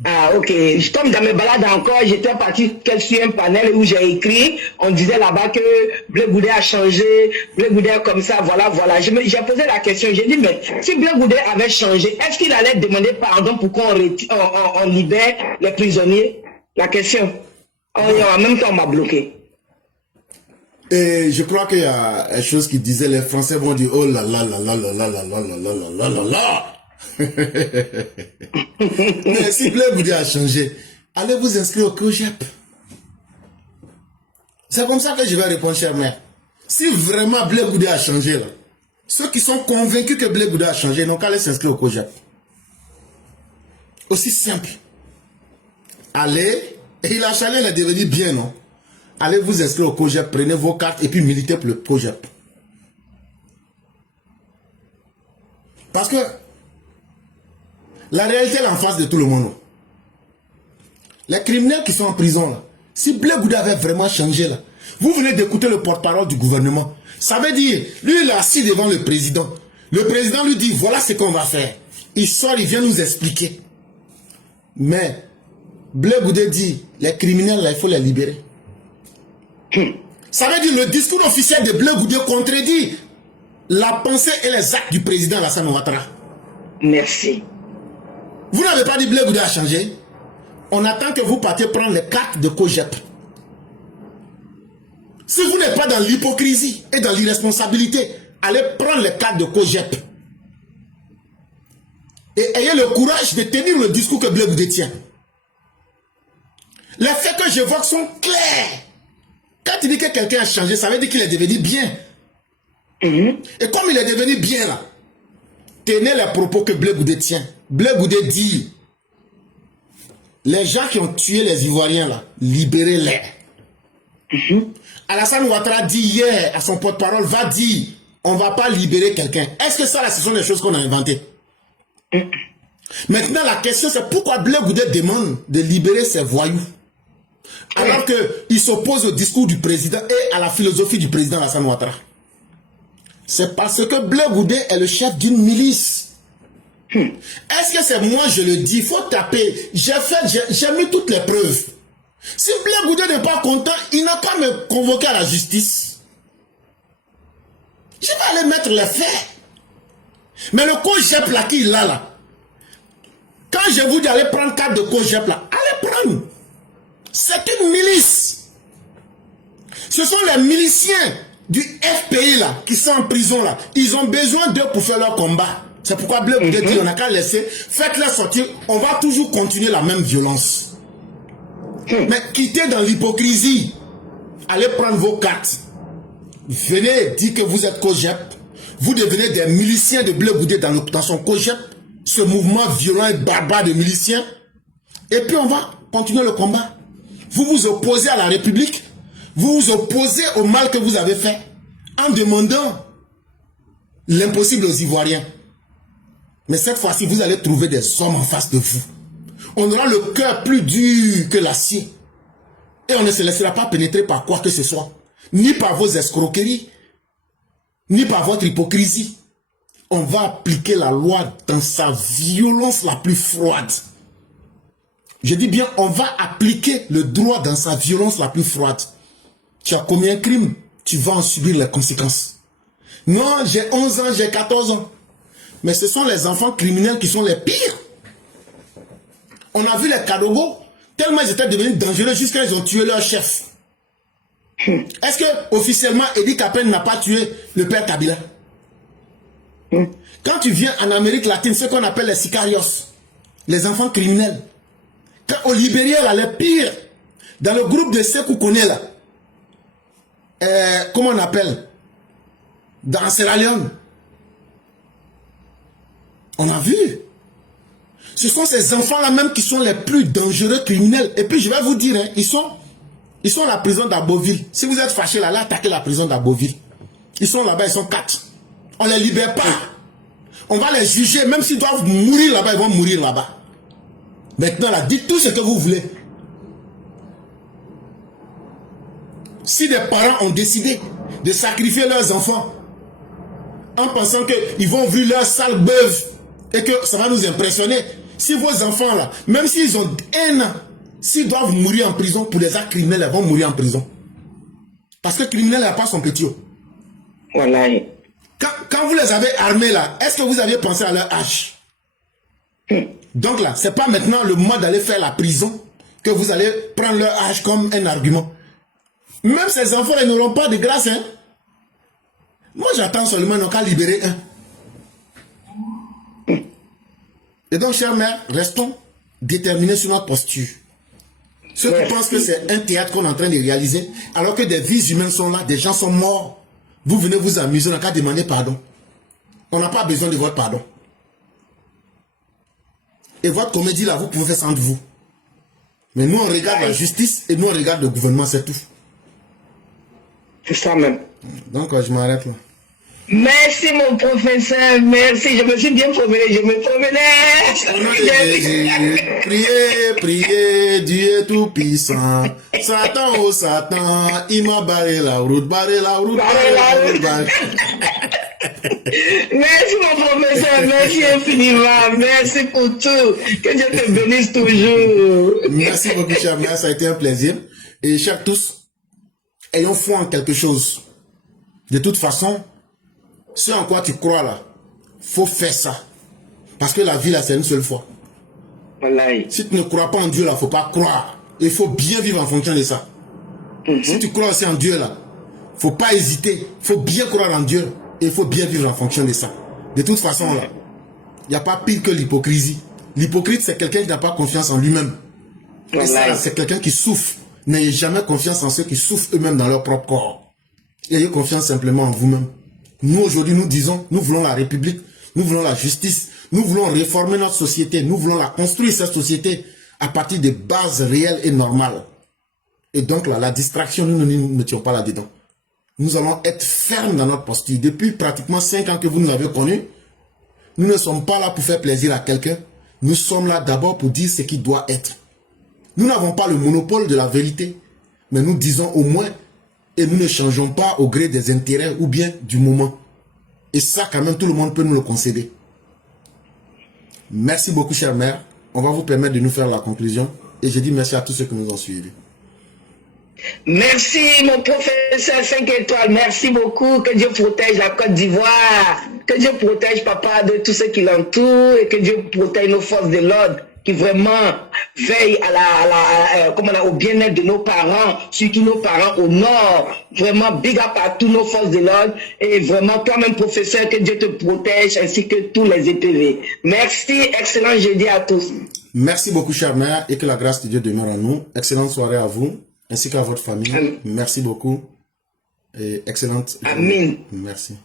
Ah ok, je tombe dans mes balades encore, j'étais parti sur un panel où j'ai écrit, on disait là-bas que Blé Goudé a changé, Blé Goudé comme ça, voilà. J'ai posé la question, j'ai dit mais si Blé Goudé avait changé, est-ce qu'il allait demander pardon pour qu'on libère les prisonniers? La question. En même temps on m'a bloqué. Et je crois qu'il y a une chose qui disait, les Français vont dire oh là là là là là là là là là là là là là. Mais si Blé Goudé a changé, allez vous inscrire au COJEP. C'est comme ça que je vais répondre, chère mère. Si vraiment Blé Goudé a changé, là, ceux qui sont convaincus que Blé Goudé a changé n'ont qu'à aller s'inscrire au COJEP. Aussi simple. Allez, et il a changé, il est devenu bien, non? Allez vous inscrire au COJEP, prenez vos cartes et puis militez pour le COJEP. Parce que la réalité est en face de tout le monde. Les criminels qui sont en prison, là, si Blé Goudé avait vraiment changé, là, vous venez d'écouter le porte-parole du gouvernement. Ça veut dire, lui, il est assis devant le président. Le président lui dit, voilà ce qu'on va faire. Il sort, il vient nous expliquer. Mais, Blé Goudé dit, les criminels, là, il faut les libérer. Ça veut dire, le discours officiel de Blé Goudé contredit la pensée et les actes du président Alassane Ouattara. Merci. Vous n'avez pas dit Blé Goudé a changé. On attend que vous partiez prendre les cartes de COJEP. Si vous n'êtes pas dans l'hypocrisie et dans l'irresponsabilité, allez prendre les cartes de COJEP. Et ayez le courage de tenir le discours que Blé Goudé tient. Les faits que je vois sont clairs. Quand il dit que quelqu'un a changé, ça veut dire qu'il est devenu bien. Et comme il est devenu bien là, tenez les propos que Blé Goudé tient. Blé Goudé dit, les gens qui ont tué les Ivoiriens là, libérez-les. Alassane Ouattara dit hier à son porte-parole, va dire, on ne va pas libérer quelqu'un. Est-ce que ça là, ce sont les choses qu'on a inventées? Maintenant la question c'est pourquoi Blé Goudé demande de libérer ces voyous alors qu'il s'oppose au discours du président et à la philosophie du président Alassane Ouattara. C'est parce que Blé Goudé est le chef d'une milice. Est-ce que c'est moi je le dis? Il faut taper. J'ai mis toutes les preuves. Si Blé Goudé n'est pas content, il n'a qu'à me convoquer à la justice. Je vais aller mettre les faits. Mais le COJEP là qu'il a là, quand je vous dis allez prendre carte de COJEP là, allez prendre. C'est une milice. Ce sont les miliciens du FPI là, qui sont en prison là. Ils ont besoin d'eux pour faire leur combat. C'est pourquoi Blé Goudé dit, on n'a qu'à laisser, faites-les sortir, on va toujours continuer la même violence. Mais quittez dans l'hypocrisie. Allez prendre vos cartes. Venez dire que vous êtes COJEP. Vous devenez des miliciens de Blé Goudé dans son COJEP. Ce mouvement violent et barbare de miliciens. Et puis on va continuer le combat. Vous vous opposez à la République. Vous vous opposez au mal que vous avez fait en demandant l'impossible aux Ivoiriens. Mais cette fois-ci, vous allez trouver des hommes en face de vous. On aura le cœur plus dur que l'acier. Et on ne se laissera pas pénétrer par quoi que ce soit. Ni par vos escroqueries, ni par votre hypocrisie. On va appliquer la loi dans sa violence la plus froide. Je dis bien, on va appliquer le droit dans sa violence la plus froide. Tu as commis un crime, tu vas en subir les conséquences. Moi, j'ai 11 ans, j'ai 14 ans. Mais ce sont les enfants criminels qui sont les pires. On a vu les Kadogo, tellement ils étaient devenus dangereux jusqu'à ils ont tué leur chef. Est-ce que officiellement Edi Capel n'a pas tué le père Kabila? Quand tu viens en Amérique latine, ce qu'on appelle les sicarios, les enfants criminels. Quand au Libéria, là, les pires, dans le groupe de Sekou Kone, là, comment on appelle? Dans Sierra Leone. On a vu. Ce sont ces enfants-là même qui sont les plus dangereux criminels. Et puis je vais vous dire, hein, ils sont à la prison d'Aboville. Si vous êtes fâchés là, attaquez la prison d'Aboville. Ils sont là-bas, ils sont 4. On ne les libère pas. On va les juger, même s'ils doivent mourir là-bas, ils vont mourir là-bas. Maintenant, là, dites tout ce que vous voulez. Si des parents ont décidé de sacrifier leurs enfants en pensant qu'ils vont ouvrir leur sale bœuf et que ça va nous impressionner, si vos enfants là, même s'ils ont 1 an, s'ils doivent mourir en prison pour des actes criminels, ils vont mourir en prison. Parce que le criminel n'a pas son petit. Voilà. Quand vous les avez armés là, est-ce que vous aviez pensé à leur âge? Donc là, c'est pas maintenant le moment d'aller faire la prison que vous allez prendre leur âge comme un argument. Même ces enfants, ils n'auront pas de grâce. Hein? Moi, j'attends seulement nos cas libérer un. Et donc, chers mères, restons déterminés sur notre posture. Ceux qui pensent que c'est un théâtre qu'on est en train de réaliser, alors que des vies humaines sont là, des gens sont morts, vous venez vous amuser, on n'a qu'à demander pardon. On n'a pas besoin de votre pardon. Et votre comédie là, vous pouvez faire sans de vous. Mais nous, on regarde la justice et nous, on regarde le gouvernement, c'est tout. C'est ça même. Donc, je m'arrête là. Merci mon professeur, merci. Je me suis bien promené, je me promenais. Priez, priez, Dieu est tout puissant. Satan, oh Satan, il m'a barré la route, barré la route, barré la route, barré. Merci mon professeur, merci infiniment, merci pour tout. Que Dieu te bénisse toujours. Merci beaucoup, cher mère, ça a été un plaisir. Et chers tous, ayons foi en quelque chose. De toute façon, ce en quoi tu crois là, faut faire ça. Parce que la vie là, c'est une seule fois. Voilà. Si tu ne crois pas en Dieu là, faut pas croire. Il faut bien vivre en fonction de ça. Si tu crois aussi en Dieu là, faut pas hésiter. Faut bien croire en Dieu. Et il faut bien vivre en fonction de ça. De toute façon là, il n'y a pas pire que l'hypocrisie. L'hypocrite, c'est quelqu'un qui n'a pas confiance en lui-même. Et ça, c'est quelqu'un qui souffre. N'ayez jamais confiance en ceux qui souffrent eux-mêmes dans leur propre corps. Ayez confiance simplement en vous-même. Nous, aujourd'hui, nous disons, nous voulons la République, nous voulons la justice, nous voulons réformer notre société, nous voulons la construire, cette société, à partir de bases réelles et normales. Et donc, là, la distraction, nous ne nous mettions pas là-dedans. Nous allons être fermes dans notre posture. Depuis pratiquement 5 ans que vous nous avez connus, nous ne sommes pas là pour faire plaisir à quelqu'un. Nous sommes là d'abord pour dire ce qui doit être. Nous n'avons pas le monopole de la vérité, mais nous disons au moins, et nous ne changeons pas au gré des intérêts ou bien du moment. Et ça, quand même, tout le monde peut nous le concéder. Merci beaucoup, chère mère. On va vous permettre de nous faire la conclusion. Et je dis merci à tous ceux qui nous ont suivis. Merci, mon professeur 5 étoiles. Merci beaucoup. Que Dieu protège la Côte d'Ivoire. Que Dieu protège papa de tous ceux qui l'entourent. Et que Dieu protège nos forces de l'ordre qui vraiment veillent au bien-être de nos parents, surtout nos parents au nord. Vraiment, big up à tous nos forces de l'ordre. Et vraiment, toi-même, professeur, que Dieu te protège, ainsi que tous les EPV. Merci, excellent jeudi à tous. Merci beaucoup, chère mère, et que la grâce de Dieu demeure en nous. Excellente soirée à vous, ainsi qu'à votre famille. Amen. Merci beaucoup. Et excellente journée. Amen. Merci.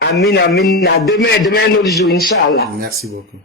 Amen, amen. Demain, un autre jour, Inch'Allah. Merci beaucoup.